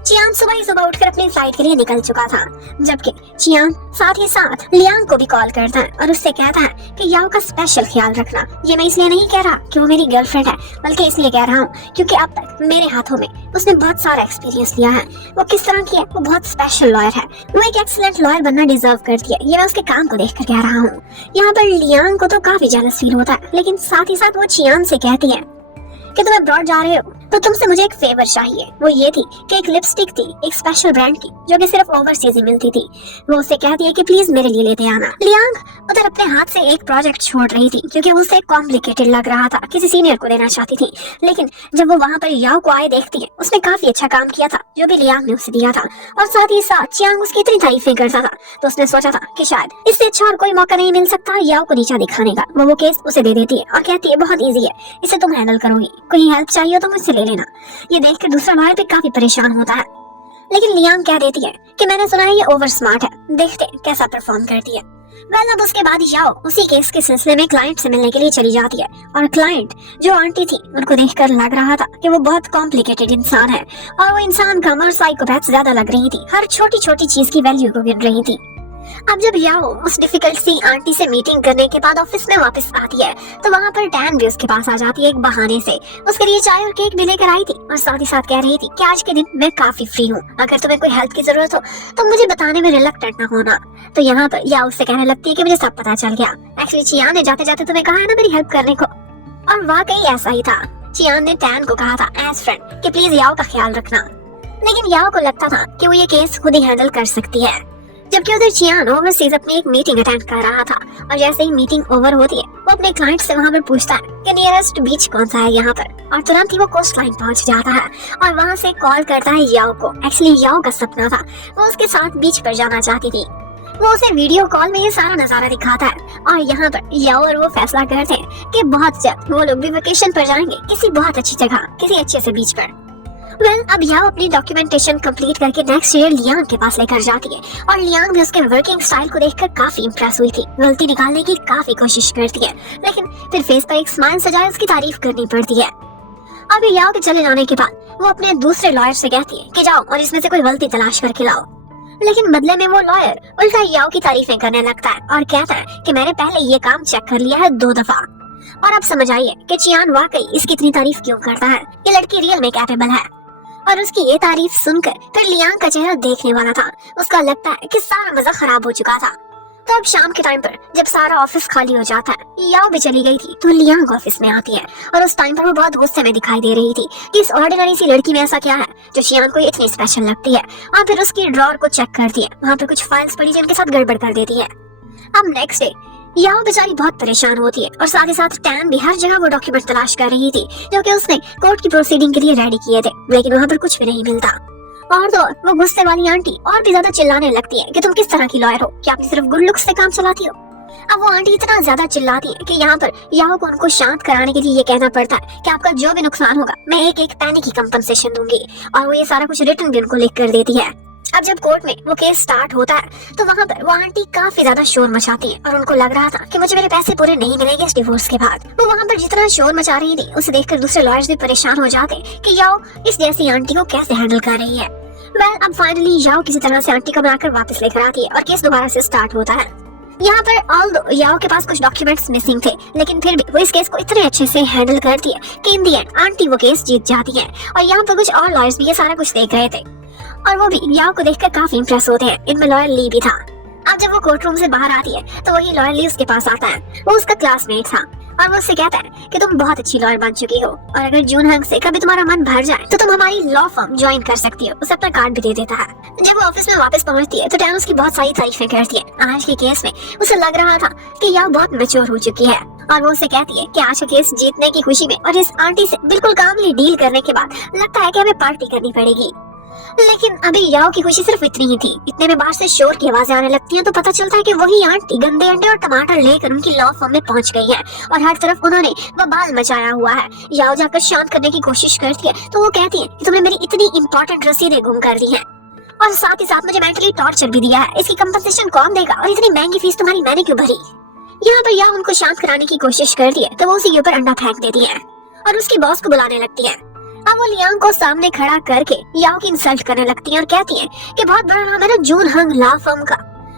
चियान सुबह ही सुबह उठकर अपनी फ्लाइट के लिए निकल चुका था, जबकि चियान साथ ही साथ लियांग को भी कॉल करता है और उससे कहता है कि याओ का स्पेशल ख्याल रखना। ये मैं इसलिए नहीं कह रहा कि वो मेरी गर्लफ्रेंड है, बल्कि इसलिए कह रहा हूँ क्योंकि अब तक मेरे हाथों में उसने बहुत सारा एक्सपीरियंस लिया है। वो किस तरह की है, वो बहुत स्पेशल लॉयर है, वो एक एक्सीलेंट लॉयर बनना डिजर्व करती है। ये मैं उसके काम को देखकर कह रहा हूँ। यहाँ पर लियांग को तो काफी जेलस फील होता है, लेकिन साथ ही साथ वो चियान से कहती है कि तुम अब्रॉड जा रहे हो तो तुमसे मुझे एक फेवर चाहिए। वो ये थी कि एक लिपस्टिक थी एक स्पेशल ब्रांड की जो कि सिर्फ ओवरसीज ही मिलती थी। वो उससे कहती है कि प्लीज मेरे लिए लेते आना। लियांग उधर अपने हाथ से एक प्रोजेक्ट छोड़ रही थी क्योंकि उसे कॉम्प्लिकेटेड लग रहा था, किसी सीनियर को देना चाहती थी। लेकिन जब वो वहाँ पर याओ को आए देखती है, उसने काफी अच्छा काम किया था जो भी लियांग ने उसे दिया था, और साथ ही साथ चियांग उसकी इतनी तारीफें करता था, तो उसने सोचा था कि शायद इससे अच्छा और कोई मौका नहीं मिल सकता याओ को नीचा दिखाने का। वो केस उसे दे देती है और कहती है बहुत ईजी है, इसे तुम हैंडल करोगी, कोई हेल्प चाहिए हो तो मुझसे ले लेना। ये देखकर दूसरा लॉयर भी काफी परेशान होता है, लेकिन लियांग कह देती है कि मैंने सुना है ये ओवर स्मार्ट है, देखते कैसा परफॉर्म करती है। वेल अब उसके बाद याओ उसी केस के सिलसिले में क्लाइंट से मिलने के लिए चली जाती है, और क्लाइंट जो आंटी थी उनको देखकर लग रहा था कि वो बहुत कॉम्प्लिकेटेड इंसान है, और वो इंसान कम और साइकोपैथ ज्यादा लग रही थी, हर छोटी छोटी चीज की वैल्यू को गिन रही थी। अब जब याओ उस डिफिकल्ट सी आंटी से मीटिंग करने के बाद ऑफिस में वापस आती है तो वहाँ पर टैन भी उसके पास आ जाती है एक बहाने से। उसके लिए चाय और केक भी लेकर आई थी और साथ ही साथ कह रही थी कि आज के दिन मैं काफी फ्री हूँ, अगर तुम्हें कोई हेल्प की जरूरत हो तो मुझे बताने में रिलक्टेंट न होना। तो यहाँ पर याओ उससे कहने लगती है कि मुझे सब पता चल गया, एक्चुअली चियान ने जाते जाते तुम्हें कहा है ना मेरी हेल्प करने को। और वाकई ऐसा ही था, चियान ने टैन को कहा था एज फ्रेंड कि प्लीज याओ का ख्याल रखना, लेकिन याओ को लगता था कि वो ये केस खुद ही हैंडल कर सकती है। जबकि उधर चियान ओवरसीज अपनी एक मीटिंग अटेंड कर रहा था और जैसे ही मीटिंग ओवर होती है वो अपने क्लाइंट से वहाँ पर पूछता है कि नियरेस्ट बीच कौन सा है यहाँ पर, और तुरंत ही वो कोस्ट लाइन पहुँच जाता है और वहाँ से कॉल करता है याओ को। एक्चुअली याओ का सपना था, वो उसके साथ बीच पर जाना चाहती थी। वो उसे वीडियो कॉल में ये सारा नजारा दिखाता है और यहाँ पर याओ और वो फैसला करते हैं कि बहुत जल्द वो लोग भी वेकेशन पर जाएंगे किसी बहुत अच्छी जगह, किसी अच्छे से बीच पर। अब याओ अपनी डॉक्यूमेंटेशन कंप्लीट करके नेक्स्ट ईयर लियांग के पास लेकर जाती है और लियांग भी उसके वर्किंग स्टाइल को देखकर काफी इंप्रेस हुई थी। गलती निकालने की काफी कोशिश करती है, लेकिन फिर फेस पर एक स्माइल सजाए उसकी तारीफ करनी पड़ती है। अभी याओ के चले जाने के बाद वो अपने दूसरे लॉयर से कहती है कि जाओ और इसमें से कोई गलती तलाश करके लाओ, लेकिन बदले में वो लॉयर उल्टा याओ की तारीफें करने लगता है और कहता है कि मैंने पहले ये काम चेक कर लिया है 2 दफा। और अब समझ आइए कि चियान वाकई इसकी इतनी तारीफ क्यों करता है। ये लड़की रियल में कैपेबल है। और उसकी ये तारीफ सुनकर फिर लियांग का चेहरा देखने वाला था, उसका लगता है कि सारा मजा खराब हो चुका था। तो अब शाम के टाइम पर जब सारा ऑफिस खाली हो जाता है, याओ भी चली गई थी तो लियांग ऑफिस में आती है और उस टाइम पर वो बहुत गुस्से में दिखाई दे रही थी कि इस ऑर्डिनरी सी लड़की में ऐसा क्या है जो चियान को इतनी स्पेशल लगती है। और फिर उसकी ड्रॉर को चेक करती है, वहाँ पे कुछ फाइल्स पड़ी जिनके साथ गड़बड़ कर देती है। अब नेक्स्ट डे याओ बेचारी बहुत परेशान होती है और साथ ही साथ टैन भी हर जगह वो डॉक्यूमेंट तलाश कर रही थी जो कि उसने कोर्ट की प्रोसीडिंग के लिए रेडी किए थे, लेकिन वहाँ पर कुछ भी नहीं मिलता। और तो वो गुस्से वाली आंटी और भी ज्यादा चिल्लाने लगती है कि तुम किस तरह की लॉयर हो, क्या आप सिर्फ गुड लुक्स से काम चलाती हो। अब वो आंटी इतना ज्यादा चिल्लाती है कि यहाँ पर याओ को उनको शांत कराने के लिए ये कहना पड़ता है कि आपका जो भी नुकसान होगा मैं एक एक पैनी की कंपनसेशन दूंगी, और वो ये सारा कुछ रिटर्न भी उनको लिख कर देती है। अब जब कोर्ट में वो केस स्टार्ट होता है तो वहाँ पर वो आंटी काफी ज्यादा शोर मचाती है और उनको लग रहा था कि मुझे मेरे पैसे पूरे नहीं मिलेंगे इस डिवोर्स के बाद। वो वहाँ पर जितना शोर मचा रही थी उसे देखकर दूसरे लॉयर्स भी परेशान हो जाते कि याओ इस जैसी आंटी को कैसे हैंडल कर रही है। अब फाइनली याओ किसी तरह से आंटी को बनाकर वापस लेकर आती है और केस दोबारा से स्टार्ट होता है। यहाँ पर ऑल्दो याओ के पास कुछ डॉक्यूमेंट्स मिसिंग थे, लेकिन फिर भी वो इस केस को इतने अच्छे से हैंडल करती है कि इन दी एंड आंटी वो केस जीत जाती है। और यहाँ पर कुछ और लॉयर्स भी ये सारा कुछ देख रहे थे और वो भी याओ को देखकर काफी इंप्रेस होते हैं। इनमें लॉयर ली भी था। अब जब वो कोर्ट रूम से बाहर आती है तो वही लॉयर ली उसके पास आता है। वो उसका क्लासमेट था और वो उससे कहता है कि तुम बहुत अच्छी लॉयर बन चुकी हो और अगर जून हंग से कभी तुम्हारा मन भर जाए तो तुम हमारी लॉ फर्म ज्वाइन कर सकती हो। उसे अपना कार्ड भी दे देता है। जब वो ऑफिस में वापस पहुंचती है तो टैन उसकी बहुत सारी तारीफें करती है। आज के केस में उसे लग रहा था कि याओ बहुत मैच्योर हो चुकी है और वो उसे कहती है कि आज का केस जीतने की खुशी में और इस आंटी से बिल्कुल कामली डील करने के बाद लगता है कि हमें पार्टी करनी पड़ेगी। लेकिन अभी याओ की खुशी सिर्फ इतनी ही थी। इतने में बाहर से शोर की आवाजें आने लगती हैं तो पता चलता है कि वही आंटी गंदे अंडे और टमाटर लेकर उनकी लॉ फर्म में पहुंच गई है और हर तरफ उन्होंने बवाल मचाया हुआ है। याओ जाकर शांत करने की कोशिश करती है तो वो कहती है कि तुमने मेरी इतनी इंपॉर्टेंट रसीदें गुम कर दी हैं और साथ ही साथ मुझे मेंटली टॉर्चर भी दिया है। इसकी कंपनसेशन कौन देगा और इतनी महंगी फीस तुम्हारी मैंने क्यों भरी। यहाँ पर याओ उनको शांत कराने की कोशिश करती है तो वो उसी के ऊपर अंडा फेंक देती है और उसकी बॉस को बुलाने लगती है। अब वो लियांग को सामने खड़ा करके याओ की इंसल्ट करने लगती है और कहती है कि बहुत बड़ा नाम है ना जून हंग लॉ फर्म का,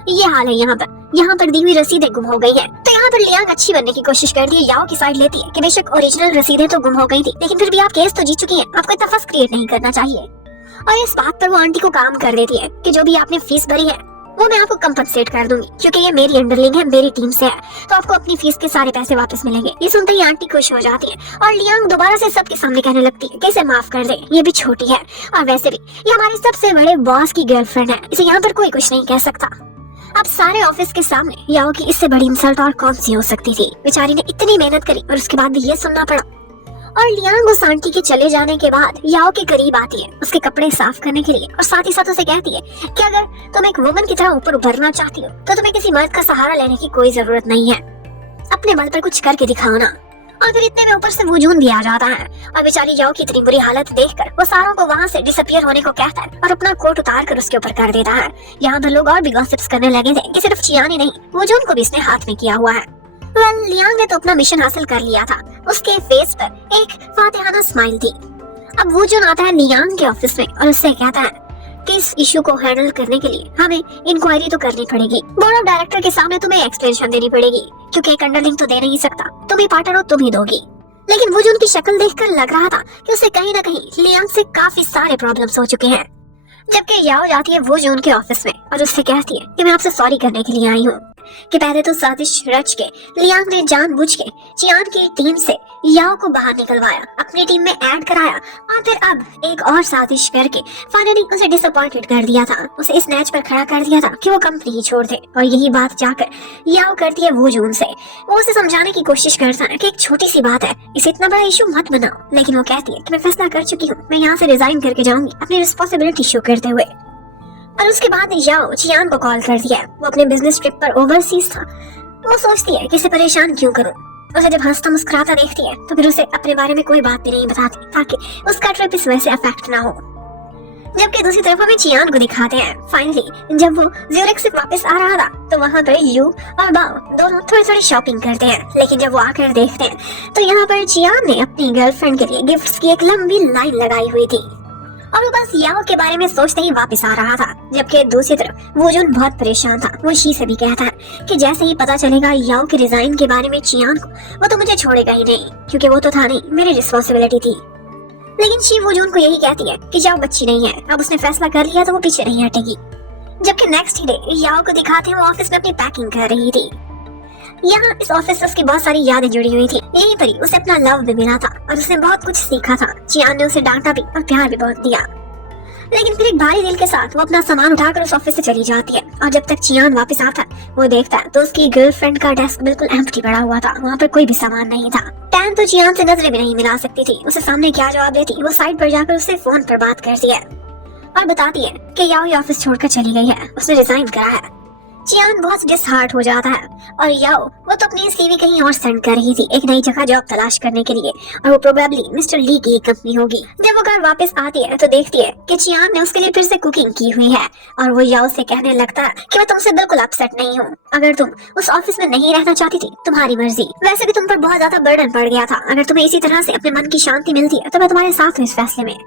ये हाल है यहाँ पर दी हुई रसीदें गुम हो गई हैं। तो यहाँ पर लियांग अच्छी बनने की कोशिश करती है, याओ की साइड लेती है कि बेशक ओरिजिनल रसीदें तो गुम हो गई थी लेकिन फिर भी आप केस तो जीत चुकी हैं, आपको इतना फस क्रिएट नहीं करना चाहिए। और इस बात पर वो आंटी को काम कर देती है कि जो भी आपने फीस भरी है वो मैं आपको कंपनसेट कर दूंगी क्योंकि ये मेरी अंडरलिंग है, मेरी टीम से है, तो आपको अपनी फीस के सारे पैसे वापस मिलेंगे। ये सुनते ही आंटी खुश हो जाती है और लियांग दोबारा से सबके सामने कहने लगती है कि इसे माफ कर दे, ये भी छोटी है और वैसे भी ये हमारे सबसे बड़े बॉस की गर्लफ्रेंड है, इसे यहाँ पर कोई कुछ नहीं कह सकता। अब सारे ऑफिस के सामने याओ की इससे बड़ी इंसल्ट और कौन सी हो सकती थी। बेचारी ने इतनी मेहनत करी और उसके बाद भी ये सुनना पड़ा। और लियांग उस आंटी के चले जाने के बाद याओ के करीब आती है उसके कपड़े साफ करने के लिए और साथ ही साथ उसे कहती है कि अगर तुम एक वुमन की तरह ऊपर उभरना चाहती हो तो तुम्हें किसी मर्द का सहारा लेने की कोई जरूरत नहीं है, अपने बल पर कुछ करके दिखाओ ना। और फिर इतने में ऊपर से वूजून भी आ जाता है और बेचारी याओ की इतनी बुरी हालत देखकर वो सारों को वहाँ से डिसअपियर होने को कहता है और अपना कोट उतार कर उसके ऊपर कर देता है। यहाँ पर लोग और भी गॉसिप्स करने लगे थे कि सिर्फ चियान ही नहीं वूजून को भी इसने हाथ में किया हुआ है। लियांग ने तो अपना मिशन हासिल कर लिया था। उसके फेस पर एक फातिहाना स्माइल थी। अब वो जो आता है लियांग के ऑफिस में और उससे कहता है कि इस इशू को हैंडल करने के लिए हमें इंक्वायरी तो करनी पड़ेगी। बोर्ड ऑफ डायरेक्टर के सामने तुम्हें एक्सप्लेनेशन देनी पड़ेगी, क्योंकि एक अंडरलिंग तो दे नहीं सकता, तुम ही पार्टनर हो, तुम ही दोगी। लेकिन वो जो उनकी शक्ल देखकर लग रहा था कि उसे कहीं ना कहीं लियांग से काफी सारे प्रॉब्लम्स हो चुके हैं। जबकि याओ जाती है वो जो उनके ऑफिस में और उससे कहती है कि मैं आपसे सॉरी करने के लिए आई हूँ कि पहले तो साजिश रच के लियांग ने जानबूझ के चियान की टीम से याओ को बाहर निकलवाया, अपनी टीम में ऐड कराया और फिर अब एक और साजिश करके फाइनली उसे डिसअपॉइंटेड कर दिया था, उसे इस मैच पर खड़ा कर दिया था कि वो कंपनी ही छोड़ दे। और यही बात जाकर याओ करती है वो जून से, वो उसे समझाने की कोशिश करता है कि एक छोटी सी बात है, इसे इतना बड़ा इशू मत बनाओ। लेकिन वो कहती है कि मैं फैसला कर चुकी हूँ, मैं यहाँ से रिजाइन करके जाऊंगी अपनी रिस्पॉन्सिबिलिटी शो करते हुए। और उसके बाद याओ चियान को कॉल कर दिया, वो अपने बिजनेस ट्रिप पर ओवरसीज था। वो सोचती है कि इसे परेशान क्यों करूं। उसे जब हंसता मुस्कुराता देखती है तो फिर उसे अपने बारे में कोई बात भी नहीं बताती ताकि उसका ट्रिप इस वजह से अफेक्ट ना हो। जबकि दूसरी तरफ हमें चियान को दिखाते हैं फाइनली जब वो ज्यूरिख से वापस आ रहा था तो वहाँ पर यू और बाओ दोनों थोड़ी थोड़ी शॉपिंग करते हैं। लेकिन जब वो आकर देखते हैं तो यहाँ पर चियान ने अपनी गर्लफ्रेंड के लिए गिफ्ट्स की एक लंबी लाइन लगाई हुई थी और वो बस याओ के बारे में सोचते ही वापस आ रहा था। जबकि दूसरी तरफ वो जो बहुत परेशान था, वो शी से भी कहता है कि जैसे ही पता चलेगा याओ के रिजाइन के बारे में चियान को, वो तो मुझे छोड़ेगा ही नहीं, क्योंकि वो तो था नहीं, मेरी रिस्पॉन्सिबिलिटी थी। लेकिन शी वो जून को यही कहती है कि याओ बच्ची नहीं है, अब उसने फैसला कर लिया तो वो पीछे नहीं हटेगी। जबकि नेक्स्ट डे याओ को दिखाते हैं वो ऑफिस में अपनी पैकिंग कर रही थी। यहाँ इस ऑफिस से उसकी बहुत सारी यादें जुड़ी हुई थी, यहीं पर ही उसे अपना लव भी मिला था और उसने बहुत कुछ सीखा था। चियान ने उसे डांटा भी और प्यार भी बहुत दिया। लेकिन फिर एक भारी दिल के साथ वो अपना सामान उठाकर उस ऑफिस से चली जाती है और जब तक चियान वापस आता है वो देखता है तो उसकी गर्लफ्रेंड का डेस्क बिल्कुल एम्प्टी पड़ा हुआ था, वहाँ पर कोई भी सामान नहीं था। टैन तो चियान से नजरें भी नहीं मिला सकती थी, उसे सामने क्या जवाब देती, वो साइड पर जाकर उससे फोन पर बात करती है और बताती है कि याओ ऑफिस छोड़कर चली गई है, उसने रिजाइन करा है। चियान बहुत डिसहार्ट हो जाता है और याओ वो तो अपनी सीवी कहीं और सेंड कर रही थी, एक नई जगह जॉब तलाश करने के लिए, और वो प्रोबेबली मिस्टर ली की कंपनी होगी। जब वो घर वापस आती है तो देखती है कि चियान ने उसके लिए फिर से कुकिंग की हुई है और वो याओ से कहने लगता है कि मैं तुमसे बिल्कुल अपसेट नहीं हूँ, अगर तुम उस ऑफिस में नहीं रहना चाहती थी तुम्हारी मर्जी, वैसे भी तुम पर बहुत ज्यादा बर्डन पड़ गया था, अगर तुम्हें इसी तरह से अपने मन की शांति मिलती है तो मैं तुम्हारे साथ हूँ इस फैसले में।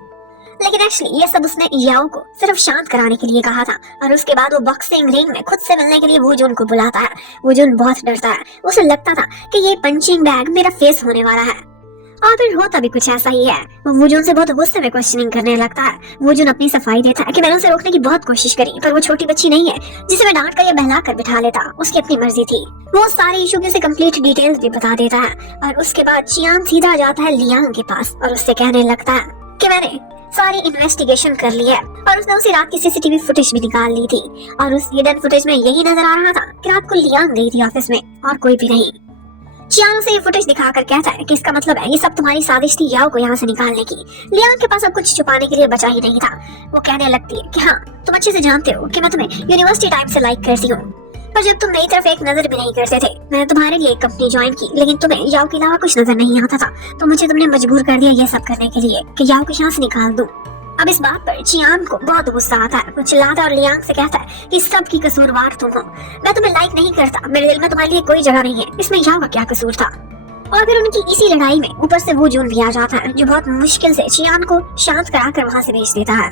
लेकिन एक्चुअली ये सब उसने याओ को सिर्फ शांत कराने के लिए कहा था और उसके बाद वो बॉक्सिंग रिंग में खुद से मिलने के लिए वो जून को बुलाता है। वो जून बहुत डरता है, उसे लगता था कि ये पंचिंग बैग मेरा फेस होने वाला है और फिर होता भी कुछ ऐसा ही है। वो वूजून से बहुत गुस्से में क्वेश्चनिंग करने लगता है। वूजून अपनी सफाई देता है कि मैंने उसे रोकने की बहुत कोशिश करी पर वो छोटी बच्ची नहीं है जिसे मैं डांट कर या बहला कर बिठा लेता, उसकी अपनी मर्जी थी। वो सारे इशू की उसे कंप्लीट डिटेल्स भी बता देता है और उसके बाद चियान सीधा जाता है लियांग के पास और उससे कहने लगता है कि मैंने सारी इन्वेस्टिगेशन कर ली है और उसने उसी रात की सीसीटीवी फुटेज भी निकाल ली थी और उस हिडन फुटेज में यही नजर आ रहा था कि रात को लियांग गई थी ऑफिस में और कोई भी नहीं। चियान उसे ये फुटेज दिखाकर कहता है कि इसका मतलब है ये सब तुम्हारी साजिश थी याओ को यहाँ से निकालने की। लियांग के पास अब कुछ छुपाने के लिए बचा ही नहीं था। वो कहने लगती है कि हाँ तुम अच्छे से जानते हो कि मैं तुम्हें यूनिवर्सिटी टाइम से लाइक करती हूँ, पर जब तुम मेरी तरफ एक नजर भी नहीं करते थे, मैंने तुम्हारे लिए एक कंपनी ज्वाइन की लेकिन तुम्हें याओ के अलावा कुछ नजर नहीं आता था, तो मुझे तुमने मजबूर कर दिया ये सब करने के लिए कि याओ को यहाँ से निकाल दूं। अब इस बात पर चियान को बहुत गुस्सा आता है। वो चिल्लाता है और लियांग से कहता है कि सब की कसूरवार तुम हो, मैं तुम्हें लाइक नहीं करता, मेरे दिल में तुम्हारे लिए कोई जगह नहीं है, इसमें याओ का क्या कसूर था। और फिर उनकी इसी लड़ाई में ऊपर से वो जून भी आ जाता है जो बहुत मुश्किल से चियान को शांत कराकर वहाँ से भेज देता है।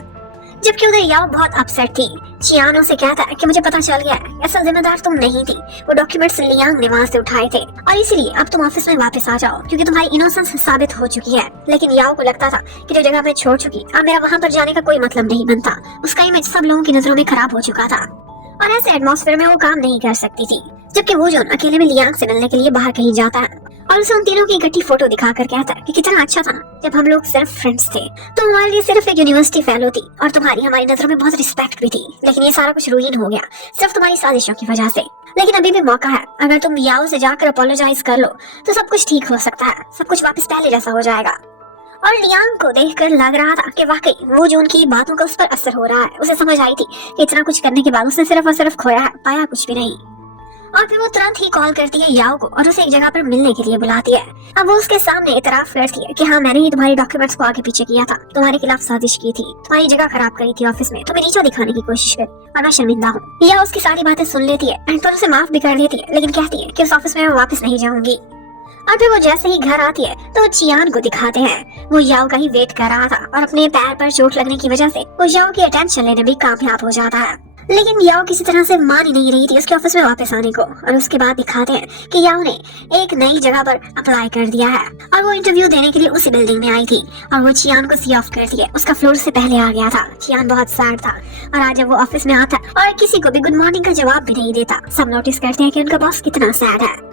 जबकि उधर याओ बहुत अपसेट थी। चियान उसे कहता है कि मुझे पता चल गया है, असल जिम्मेदार तुम नहीं थी, वो डॉक्यूमेंट्स लियांग ने वहाँ से उठाए थे और इसीलिए अब तुम ऑफिस में वापस आ जाओ क्योंकि तुम्हारी इनोसेंस साबित हो चुकी है। लेकिन याओ को लगता था कि जो जगह मैं छोड़ चुकी अब मेरा वहाँ पर जाने का कोई मतलब नहीं बनता, उसका इमेज सब लोगों की नजरों में खराब हो चुका था और ऐसे एटमॉस्फेयर में वो काम नहीं कर सकती थी। जबकि वो जोन अकेले में लियांग से मिलने के लिए बाहर कहीं जाता है और उसे उन तीनों की इकट्ठी फोटो दिखाकर कहता है कि कितना अच्छा था जब हम लोग सिर्फ फ्रेंड्स थे, तो हमारे लिए सिर्फ एक यूनिवर्सिटी फेलो थी और तुम्हारी हमारी नजरों में बहुत रिस्पेक्ट भी थी, लेकिन ये सारा कुछ रुइन हो गया सिर्फ तुम्हारी साजिशों की वजह से। लेकिन अभी भी मौका है, अगर तुम याओ से जाकर अपोलोजाइज कर लो तो सब कुछ ठीक हो सकता है, सब कुछ वापस पहले जैसा हो जाएगा। और लियांग को देखकर लग रहा था कि वाकई वो जो उनकी बातों का उस पर असर हो रहा है। उसे समझ आई थी कि इतना कुछ करने के बाद उसने सिर्फ और सिर्फ खोया है, पाया कुछ भी नहीं। और फिर वो तुरंत ही कॉल करती है याओ को और उसे एक जगह पर मिलने के लिए बुलाती है। अब वो उसके सामने इतराफ करती है कि हाँ मैंने ही तुम्हारी डॉक्यूमेंट्स को आगे पीछे किया था, तुम्हारे खिलाफ साजिश की थी, तुम्हारी जगह खराब करी थी ऑफिस में, तुम्हें नीचा दिखाने की कोशिश कर और मैं शर्मिंदा हूँ। या उसकी सारी बातें सुन लेती है एंड पर उसे माफ भी कर देती है, लेकिन कहती है कि उस ऑफिस में मैं वापस नहीं जाऊंगी। और फिर वो जैसे ही घर आती है तो चियान को दिखाते हैं वो याओ का ही वेट कर रहा था और अपने पैर पर चोट लगने की वजह से वो याओ की अटेंशन लेने में कामयाब हो जाता है। लेकिन याओ किसी तरह से मान ही नहीं रही थी उसके ऑफिस में वापस आने को। और उसके बाद दिखाते हैं कि याओ ने एक नई जगह पर अप्लाई कर दिया है और वो इंटरव्यू देने के लिए उसी बिल्डिंग में आई थी और वो चियान को सी ऑफ करती है। उसका फ्लोर से पहले आ गया था। चियान बहुत सैड था और आज जब वो ऑफिस में आता और किसी को भी गुड मॉर्निंग का जवाब भी नहीं देता, सब नोटिस करते हैं कि उनका बॉस कितना सैड है।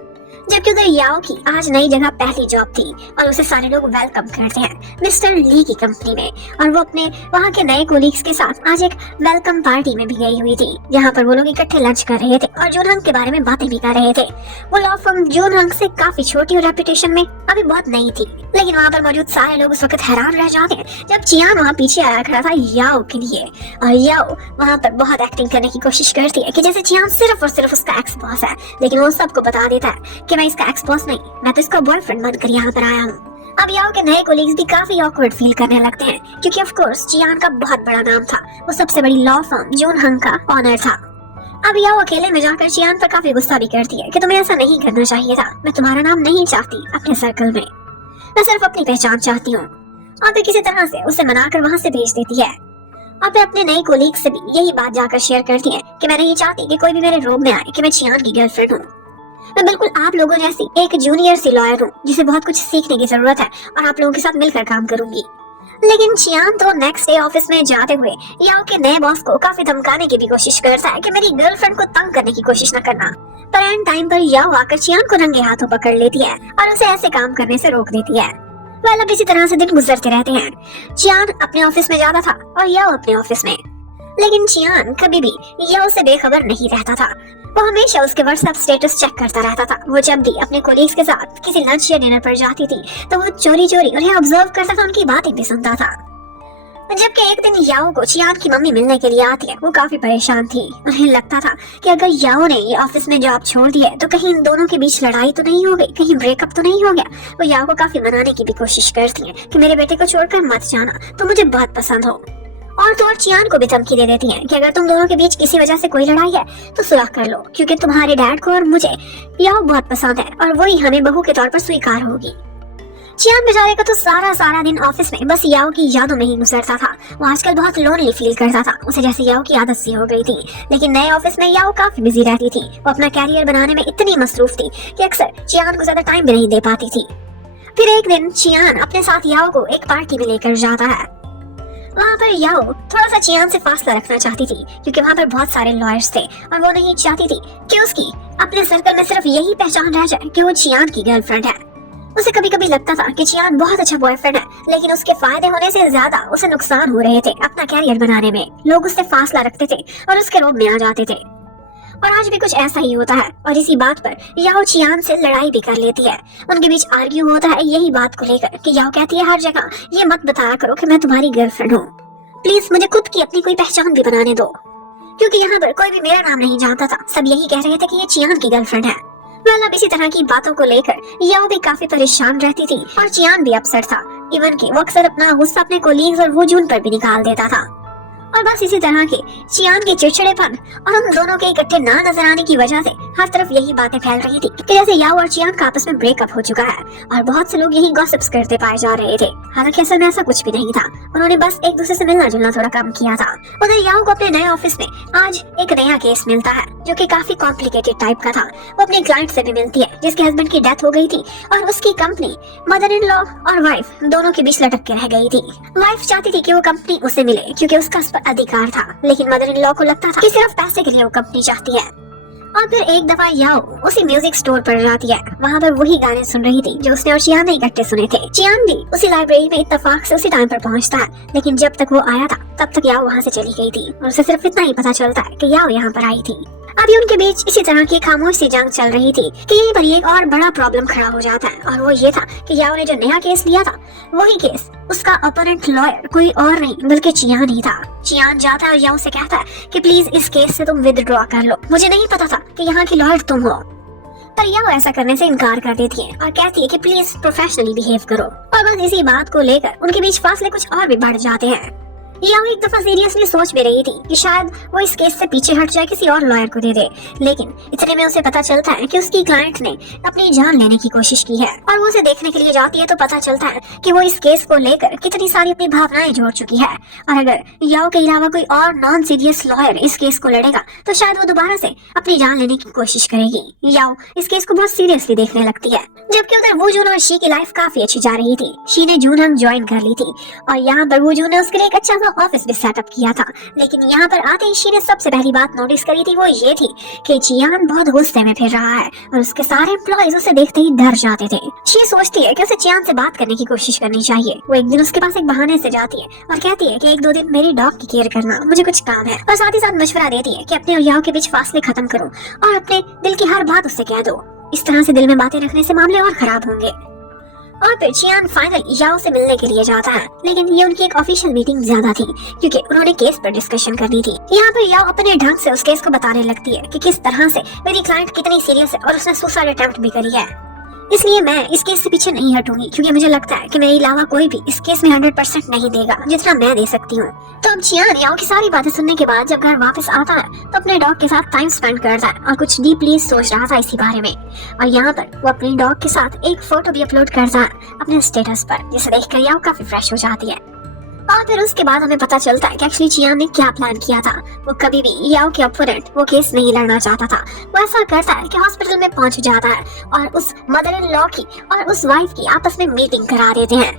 जबकि उधर याओ की आज नई जगह पहली जॉब थी और उसे सारे लोग वेलकम करते हैं मिस्टर ली की कंपनी में। और वो अपने वहाँ के नए कोलीग्स के साथ आज एक वेलकम पार्टी में भी गई हुई थी जहाँ पर वो लोग इकट्ठे लंच कर रहे थे और जून हंग के बारे में बातें भी कर रहे थे। वो लॉ फर्म जून हंग से काफी छोटी और रेपुटेशन में अभी बहुत नई थी, लेकिन वहाँ पर मौजूद सारे लोग उस वक्त हैरान रह जाते हैं जब चियान वहाँ पीछे आया खड़ा था याओ के लिए। और याओ वहाँ पर बहुत एक्टिंग करने की कोशिश करती है कि जैसे चियान सिर्फ और सिर्फ उसका एक्स बॉस है, लेकिन वो सबको बता देता है कि मैं इसका एक्स बॉस नहीं, मैं तो इसका बॉयफ्रेंड बनकर यहाँ पर आया हूँ। अब याओ के नए कोलीग्स भी काफी ऑकवर्ड फील करने लगते हैं क्योंकि ऑफ कोर्स चियान का बहुत बड़ा नाम था, वो सबसे बड़ी लॉ फर्म जून हंग का ऑनर था। अब याओ अकेले में जाकर चियान पर काफी गुस्सा भी करती है कि तुम्हें ऐसा नहीं करना चाहिए था, मैं तुम्हारा नाम नहीं चाहती अपने सर्कल में, मैं सिर्फ अपनी पहचान चाहती हूँ। और फिर किसी तरह से उसे मनाकर वहाँ से भेज देती है। और फिर अपने नए कोलीग से भी यही बात जाकर शेयर करती है कि मैं नहीं चाहती कि कोई भी मेरे रूम में आए कि मैं चियान की गर्लफ्रेंड हूँ। मैं बिल्कुल आप लोगों जैसी एक जूनियर सी लॉयर हूँ जिसे बहुत कुछ सीखने की जरूरत है और आप लोगों के साथ मिलकर काम करूंगी। लेकिन चियान तो नेक्स्ट डे ऑफिस में जाते हुए याओ के नए बॉस को काफी धमकाने की भी कोशिश करता है कि मेरी गर्लफ्रेंड को तंग करने की कोशिश न करना। पर एंड टाइम पर याओ आकर चियान को रंगे हाथों पकड़ लेती है और उसे ऐसे काम करने से रोक देती है। वेल अब इसी तरह से दिन गुजरते रहते हैं। चियान अपने ऑफिस में जाता था और याओ अपने ऑफिस में, लेकिन चियान कभी भी याओ से बेखबर नहीं रहता था। वो हमेशा उसके व्हाट्सएप स्टेटस चेक करता रहता था। वो जब भी अपने कोलीग्स के साथ किसी लंच या डिनर पर जाती थी तो वो चोरी चोरी उन्हें ऑब्जर्व करता था, उनकी बातें भी सुनता था। जबकि एक दिन याओ को चियान की मम्मी मिलने के लिए आती है। वो काफी परेशान थी। उन्हें लगता था कि अगर याओ ने ये ऑफिस में जॉब छोड़ दी है तो कहीं इन दोनों के बीच लड़ाई तो नहीं हो गई, कहीं ब्रेकअप तो नहीं हो गया। वो याओ को काफी मनाने की भी कोशिश करती है कि मेरे बेटे को छोड़कर मत जाना, तो मुझे बहुत पसंद हो। और तो और चियान को भी धमकी दे देती हैं कि अगर तुम दोनों के बीच किसी वजह से कोई लड़ाई है तो सुलह कर लो, क्योंकि तुम्हारे डैड को और मुझे याओ बहुत पसंद है और वही हमें बहू के तौर पर स्वीकार होगी। चियान बेचारे का तो सारा दिन ऑफिस में बस याओ की यादों में ही गुजरता था। वो आजकल बहुत लोनली फील करता था। उसे जैसे याओ की आदत सी हो गई थी। लेकिन नए ऑफिस में याओ काफी बिजी रहती थी। वो अपना कैरियर बनाने में इतनी मसरूफ थी कि अक्सर चियान को ज्यादा टाइम भी नहीं दे पाती थी। फिर एक दिन चियान अपने साथ याओ को एक पार्टी में लेकर जाता है। वहाँ पर याओ थोड़ा सा चियान से फासला रखना चाहती थी क्योंकि वहाँ पर बहुत सारे लॉयर्स थे और वो नहीं चाहती थी कि उसकी अपने सर्कल में सिर्फ यही पहचान रह जाए कि वो चियान की गर्लफ्रेंड है। उसे कभी कभी लगता था कि चियान बहुत अच्छा बॉयफ्रेंड है, लेकिन उसके फायदे होने से ज्यादा उसे नुकसान हो रहे थे अपना कैरियर बनाने में। लोग उससे फासला रखते थे और उसके रोब में आ जाते थे। और आज भी कुछ ऐसा ही होता है और इसी बात पर याओ चियान से लड़ाई भी कर लेती है। उनके बीच आर्ग्यू होता है यही बात को लेकर कि याओ कहती है हर जगह ये मत बताया करो कि मैं तुम्हारी गर्लफ्रेंड हूँ, प्लीज मुझे खुद की अपनी कोई पहचान भी बनाने दो, क्योंकि यहाँ पर कोई भी मेरा नाम नहीं जानता था। सब यही कह रहे थे कि ये चियान की गर्लफ्रेंड है। वेल अब इसी तरह की बातों को लेकर याओ भी काफी परेशान रहती थी और चियान भी अपसेट था। इवन कि वो अक्सर अपना गुस्सा अपने कोलीग्स और वो जून पर भी निकाल देता था। और बस इसी तरह के चियान के चिड़चिड़ेपन और उन दोनों के इकट्ठे ना नजर आने की वजह से हर तरफ यही बातें फैल रही थी कि जैसे याओ और चियान का आपस में ब्रेकअप हो चुका है। और बहुत से लोग यही गॉसिप्स करते पाए जा रहे थे। हालांकि असल में ऐसा कुछ भी नहीं था। उन्होंने बस एक दूसरे से मिलना जुलना थोड़ा कम किया था। उधर याओ को अपने नए ऑफिस में आज एक नया केस मिलता है जो कि काफी कॉम्प्लिकेटेड टाइप का था। वो अपने क्लाइंट से भी मिलती है जिसके हस्बैंड की डेथ हो गई थी और उसकी कंपनी मदर इन लॉ और वाइफ दोनों के बीच लटक के रह गई थी। वाइफ चाहती थी कि वो कंपनी उसे मिले क्योंकि उसका उस पर अधिकार था, लेकिन मदर इन लॉ को लगता था कि सिर्फ पैसे के लिए वो कंपनी चाहती है। और फिर एक दफा याओ उसी म्यूजिक स्टोर पर जाती है। वहाँ पर वही गाने सुन रही थी जो उसने और चियान ने इकट्ठे सुने थे। चियान भी उसी लाइब्रेरी में इत्तेफाक से उसी टाइम पर पहुँचता है, लेकिन जब तक वो आया था तब तक याओ वहाँ से चली गई थी और उसे सिर्फ इतना ही पता चलता है कि याओ यहाँ पर आई थी। अभी उनके बीच इसी तरह की खामोश सी जंग चल रही थी कि यहीं पर एक और बड़ा प्रॉब्लम खड़ा हो जाता है और वो ये था कि याओ ने जो नया केस लिया था वही केस उसका अपोनेंट लॉयर कोई और नहीं बल्कि चियान ही था। चियान जाता है और याओ से कहता है कि प्लीज इस केस से तुम विदड्रॉ कर लो, मुझे नहीं पता था कि यहाँ की लॉयर तुम हो। पर याओ ऐसा करने से इनकार कर देती है और कहती है कि प्लीज प्रोफेशनली बिहेव करो। और बस इसी बात को लेकर उनके बीच फासले कुछ और भी बढ़ जाते हैं। या वो एक दफा सीरियसली सोच भी रही थी कि शायद वो इस केस से पीछे हट जाए, किसी और लॉयर को दे दे, लेकिन इतने में उसे पता चलता है कि उसकी क्लाइंट ने अपनी जान लेने की कोशिश की है और वो उसे देखने के लिए जाती है तो पता चलता है कि वो इस केस को लेकर कितनी सारी अपनी भावनाएं जोड़ चुकी है और अगर याओ के अलावा कोई और नॉन सीरियस लॉयर इस केस को लड़ेगा तो शायद वो दोबारा से अपनी जान लेने की कोशिश करेगी। याओ इस केस को बहुत सीरियसली देखने लगती है, जबकि उधर वो जून और शी की लाइफ काफी अच्छी जा रही थी। शी ने जून हंग ज्वाइन कर ली थी और यहाँ पर वो जून ने उसके लिए एक अच्छा सा ऑफिस भी सेटअप किया था, लेकिन यहाँ पर आते ही शी ने सबसे पहली बात नोटिस करी थी वो ये थी कि चियान बहुत गुस्से में फिर रहा है और उसके सारे एम्प्लॉइज उसे देखते ही डर जाते थे। शी सोचती है कि उसे चियान से बात करने की कोशिश करनी चाहिए। वो एक दिन उसके पास एक बहाने से जाती है और कहती है कि एक दो दिन मेरी डॉग की केयर करना, मुझे कुछ काम है, और साथ ही साथ मशवरा देती है कि अपने और याओ के बीच फासले खत्म करो और अपने दिल की हर बात उससे कह दो। इस तरह से दिल में बातें रखने से मामले और खराब होंगे। और फिर चियान फाइनली याओ से मिलने के लिए जाता है, लेकिन ये उनकी एक ऑफिशियल मीटिंग ज्यादा थी क्योंकि उन्होंने केस पर डिस्कशन करनी थी। यहाँ पर याओ अपने ढंग से उस केस को बताने लगती है कि किस तरह से मेरी क्लाइंट कितनी सीरियस है और उसने सुसाइड अटेम्प्ट भी करी है, इसलिए मैं इस केस से पीछे नहीं हटूंगी क्योंकि मुझे लगता है कि मेरे अलावा कोई भी इस केस में 100% नहीं देगा जितना मैं दे सकती हूँ। तो अब चियान याओ की सारी बातें सुनने के बाद जब घर वापस आता है तो अपने डॉग के साथ टाइम स्पेंड करता है और कुछ डीपली सोच रहा था इसी बारे में। और यहाँ पर वो अपनी डॉग के साथ एक फोटो भी अपलोड करता है अपने स्टेटस पर, जिसे देखकर याओ काफी फ्रेश हो जाती है। और फिर उसके बाद हमें पता चलता है कि एक्चुअली चियान ने क्या प्लान किया था। वो कभी भी याओ के अपोनेंट वो केस नहीं लड़ना चाहता था। वो ऐसा करता है कि हॉस्पिटल में पहुंच जाता है और उस मदर इन लॉ की और उस वाइफ की आपस में मीटिंग करा देते हैं।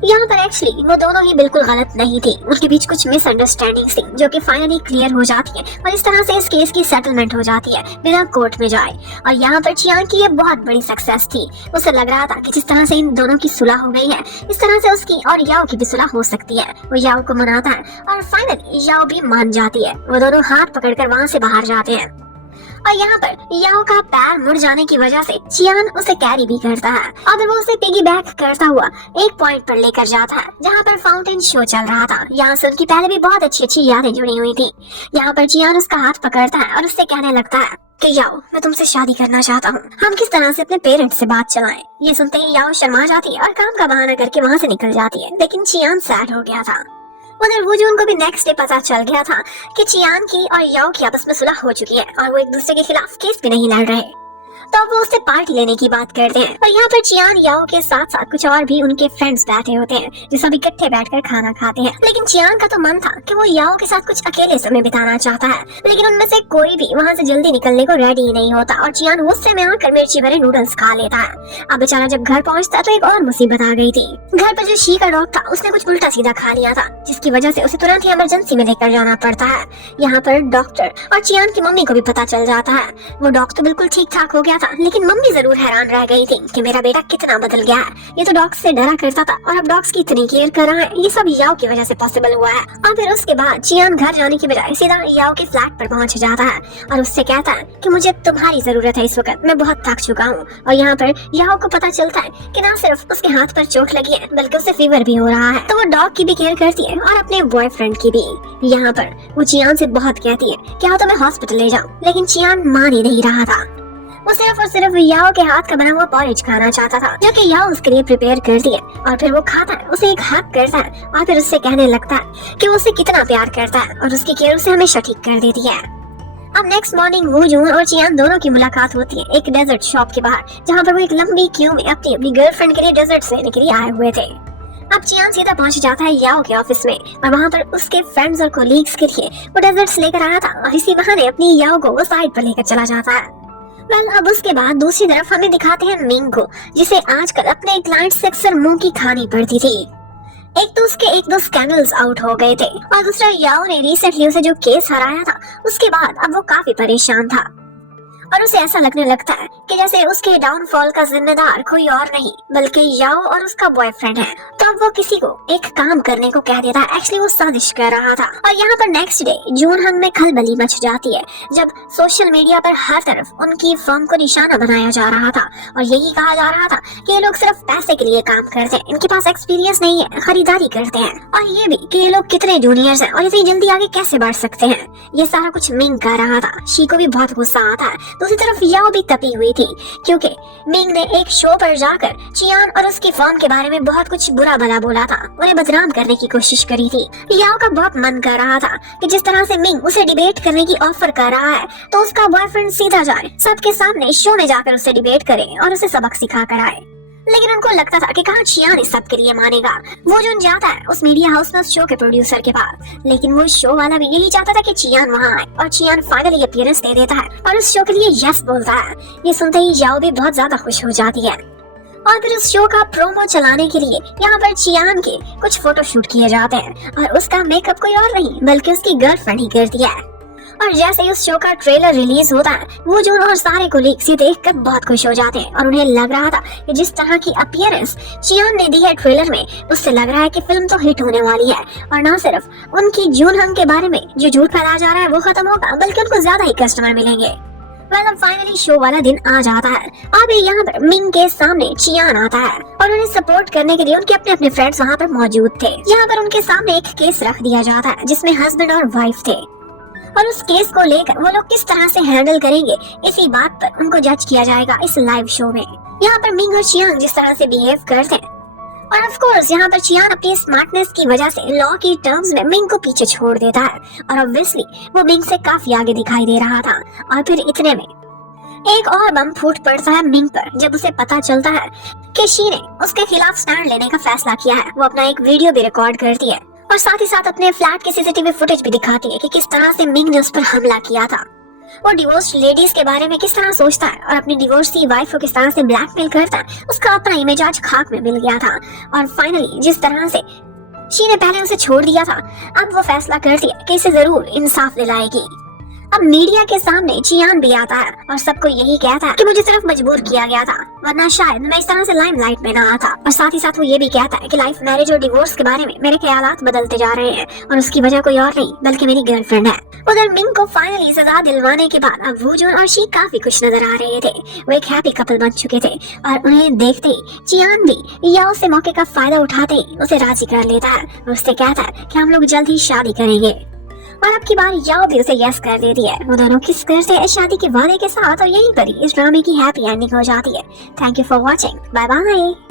यहाँ पर एक्चुअली वो दोनों ही बिल्कुल गलत नहीं थी, उनके बीच कुछ मिसअंडरस्टैंडिंग थी जो कि फाइनली क्लियर हो जाती है और इस तरह से इस केस की सेटलमेंट हो जाती है बिना कोर्ट में जाए। और यहाँ पर चियान की ये बहुत बड़ी सक्सेस थी। उसे लग रहा था कि जिस तरह से इन दोनों की सुलह हो गई है इस तरह से उसकी और याओ की भी सुलह हो सकती है। वो याओ को मनाता है और फाइनली याओ भी मान जाती है। वो दोनों हाथ पकड़कर वहाँ से बाहर जाते हैं और यहाँ पर याओ का पैर मुड़ जाने की वजह से चियान उसे कैरी भी करता है और वो उसे पिगी बैक करता हुआ एक पॉइंट पर लेकर जाता है जहाँ पर फाउंटेन शो चल रहा था। यहाँ से उनकी पहले भी बहुत अच्छी यादें जुड़ी हुई थी। यहाँ पर चियान उसका हाथ पकड़ता है और उससे कहने लगता है कि याओ मैं तुमसे शादी करना चाहता हूँ, हम किस तरह से अपने पेरेंट्स से बात चलाएं। ये सुनते ही याओ शर्मा जाती है और काम का बहाना करके वहाँ से निकल जाती है, लेकिन चियान सैड हो गया था। उधर वो जून को भी नेक्स्ट डे पता चल गया था कि चियान की और याओ की आपस में सुलह हो चुकी है और वो एक दूसरे के खिलाफ केस भी नहीं लड़ रहे। तो वो उससे पार्टी लेने की बात करते हैं और यहाँ पर चियान याओ के साथ साथ कुछ और भी उनके फ्रेंड्स बैठे होते हैं जो सब इकट्ठे बैठकर खाना खाते हैं। लेकिन चियान का तो मन था कि वो याओ के साथ कुछ अकेले समय बिताना चाहता है, लेकिन उनमें से कोई भी वहाँ से जल्दी निकलने को रेडी ही नहीं होता और चियान गुस्से में आकर मिर्ची भरे नूडल्स खा लेता है। अब बेचारा जब घर पहुँचता तो एक और मुसीबत आ गई थी। घर पर जो शी का डॉग था उसने कुछ उल्टा सीधा खा लिया था, जिसकी वजह से उसे तुरंत ही इमरजेंसी में लेकर जाना पड़ता है। यहाँ पर डॉक्टर और चियान की मम्मी को भी पता चल जाता है। वो डॉग तो बिल्कुल ठीक ठाक हो गया था, लेकिन मम्मी जरूर हैरान रह गई थी कि मेरा बेटा कितना बदल गया है। ये तो डॉग्स से डरा करता था और अब डॉग्स की इतनी केयर कर रहा है। ये सब याओ की वजह से पॉसिबल हुआ है। और फिर उसके बाद चियान घर जाने की बजाय सीधा याओ के फ्लैट पर पहुंच जाता है और उससे कहता है कि मुझे तुम्हारी जरूरत है इस वक्त, मैं बहुत थक चुका हूँ। और यहाँ पर याओ को पता चलता है कि ना सिर्फ उसके हाथ पर चोट लगी है बल्कि उसे फीवर भी हो रहा है। तो वो डॉग की भी केयर करती है और अपने बॉयफ्रेंड की भी। यहाँ पर वो चियान से बहुत कहती है कि आओ तो मैं हॉस्पिटल ले जाऊँ, लेकिन चियान मान ही नहीं रहा था। वो सिर्फ और सिर्फ याओ के हाथ का बना हुआ पॉरेज खाना चाहता था जो कि याओ उसके लिए प्रिपेयर करती है और फिर वो खाता है, उसे एक हक करता है और फिर उससे कहने लगता है कि वो उसे कितना प्यार करता है और उसकी केयर उसे हमेशा ठीक कर देती है। अब नेक्स्ट मॉर्निंग वो जून और चियान दोनों की मुलाकात होती है एक डेजर्ट शॉप के बाहर, जहाँ पर वो एक लंबी क्यू में अपनी गर्लफ्रेंड के लिए डेजर्ट लेने के लिए आए हुए थे। अब चियान सीधा पहुंच जाता है याओ के ऑफिस में और वहाँ पर उसके फ्रेंड्स और कोलीग्स के लिए वो डेजर्ट्स लेकर आया था और इसी बहाने अपनी याओ को वो साइड पर लेकर चला जाता है। अब उसके बाद दूसरी तरफ हमें दिखाते हैं मिंग को, जिसे आजकल अपने क्लाइंट से अक्सर मुंह की खानी पड़ती थी। एक तो उसके एक दो स्कैंडल्स आउट हो गए थे और दूसरा याओ ने रिसेंटली उसे जो केस हराया था उसके बाद अब वो काफी परेशान था और उसे ऐसा लगने लगता है कि जैसे उसके डाउनफॉल का जिम्मेदार कोई और नहीं बल्कि याओ और उसका बॉयफ्रेंड है। तो अब वो किसी को एक काम करने को कह देता है, एक्चुअली वो साजिश कर रहा था। और यहाँ पर नेक्स्ट डे जून हंग में खलबली मच जाती है जब सोशल मीडिया पर हर तरफ उनकी फर्म को निशाना बनाया जा रहा था और यही कहा जा रहा था कि ये लोग सिर्फ पैसे के लिए काम करते हैं, इनके पास एक्सपीरियंस नहीं है, खरीदारी करते हैं और ये भी कि ये लोग कितने जूनियर्स हैं और इतनी जल्दी आगे कैसे बढ़ सकते हैं। ये सारा कुछ मिंग कर रहा था। शी को भी बहुत गुस्सा आता है दूसरी तरफ याओ भी तपी हुई थी क्योंकि मिंग ने एक शो पर जाकर चियान और उसकी फर्म के बारे में बहुत कुछ बुरा भला बोला था, उन्हें बदनाम करने की कोशिश करी थी। याओ का बहुत मन कर रहा था कि जिस तरह से मिंग उसे डिबेट करने की ऑफर कर रहा है तो उसका बॉयफ्रेंड सीधा जाए, सबके सामने शो में जाकर उससे डिबेट करे और उसे सबक सिखा कर आए। लेकिन उनको लगता था कि कहाँ चियान इस सब के लिए मानेगा। वो जो जाता है उस मीडिया हाउस में उस शो के प्रोड्यूसर के पास, लेकिन वो शो वाला भी यही चाहता था कि चियान वहाँ आए और चियान फाइनली अपीयरेंस दे देता है और उस शो के लिए यस बोलता है। ये सुनते ही याओ भी बहुत ज्यादा खुश हो जाती है और फिर उस शो का प्रोमो चलाने के लिए यहाँ पर चियान के कुछ फोटो शूट किए जाते हैं और उसका मेकअप कोई और नहीं बल्कि उसकी गर्लफ्रेंड ही करती है। और जैसे ही उस शो का ट्रेलर रिलीज होता है वो जो और सारे कोलीग्स ये देखकर बहुत खुश हो जाते हैं और उन्हें लग रहा था कि जिस तरह की अपीयरेंस चियान ने दी है ट्रेलर में उससे लग रहा है कि फिल्म तो हिट होने वाली है और न सिर्फ उनकी जून हंग के बारे में जो झूठ फैलाया जा रहा है वो खत्म होगा बल्कि उनको ज्यादा ही कस्टमर मिलेंगे। अब फाइनली शो वाला दिन आ जाता है। अभी यहाँ पर मिंग के सामने चियान आता है और उन्हें सपोर्ट करने के लिए उनके अपने अपने फ्रेंड्स वहाँ पर मौजूद थे। यहाँ पर उनके सामने एक केस रख दिया जाता है जिसमें हस्बैंड और वाइफ थे और उस केस को लेकर वो लोग किस तरह से हैंडल करेंगे इसी बात पर उनको जज किया जाएगा इस लाइव शो में। यहाँ पर मिंग और चियान जिस तरह से बिहेव करते हैं और ऑफ कोर्स यहाँ पर चियान अपनी स्मार्टनेस की वजह से लॉ की टर्म्स में मिंग को पीछे छोड़ देता है और ऑब्वियसली वो मिंग से काफी आगे दिखाई दे रहा था। और फिर इतने में एक और बम फूट पड़ता है मिंग पर जब उसे पता चलता है कि शी ने उसके खिलाफ स्टैंड लेने का फैसला किया है। वो अपना एक वीडियो भी रिकॉर्ड करती है और साथ ही साथ अपने फ्लैट की सीसीटीवी फुटेज भी दिखाती है कि किस तरह से मिंग ने उस पर हमला किया था। वो डिवोर्स लेडीज के बारे में किस तरह सोचता है और अपनी डिवोर्सी वाइफ को किस तरह से ब्लैकमेल करता है, उसका अपना इमेज आज खाक में मिल गया था। और फाइनली जिस तरह से शी ने पहले उसे छोड़ दिया था अब वो फैसला करती है कि इसे जरूर इंसाफ दिलाएगी। अब मीडिया के सामने चियान भी आता है और सबको यही कहता है कि मुझे सिर्फ मजबूर किया गया था वरना शायद मैं इस तरह से लाइमलाइट में ना आता। और साथ ही साथ वो ये भी कहता है कि लाइफ मैरिज और डिवोर्स के बारे में मेरे ख्यालात बदलते जा रहे हैं और उसकी वजह कोई और नहीं बल्कि मेरी गर्लफ्रेंड है। उधर मिंग को फाइनली सजा दिलवाने के बाद अब वूजून और शी काफी खुश नजर आ रहे थे। वो एक हैप्पी कपल बन चुके थे और उन्हें देखते ही चियान भी याओ से मौके का फायदा उठाते ही उसे राजी कर लेता है और उससे कहता है कि हम लोग जल्द ही शादी करेंगे। और अब की बार याओ भी उसे यस कर देती है। वो दोनों किस करते हैं शादी के वादे के साथ और यहीं पर इस ड्रामे की हैप्पी एंडिंग हो जाती है। Thank you for watching, bye bye.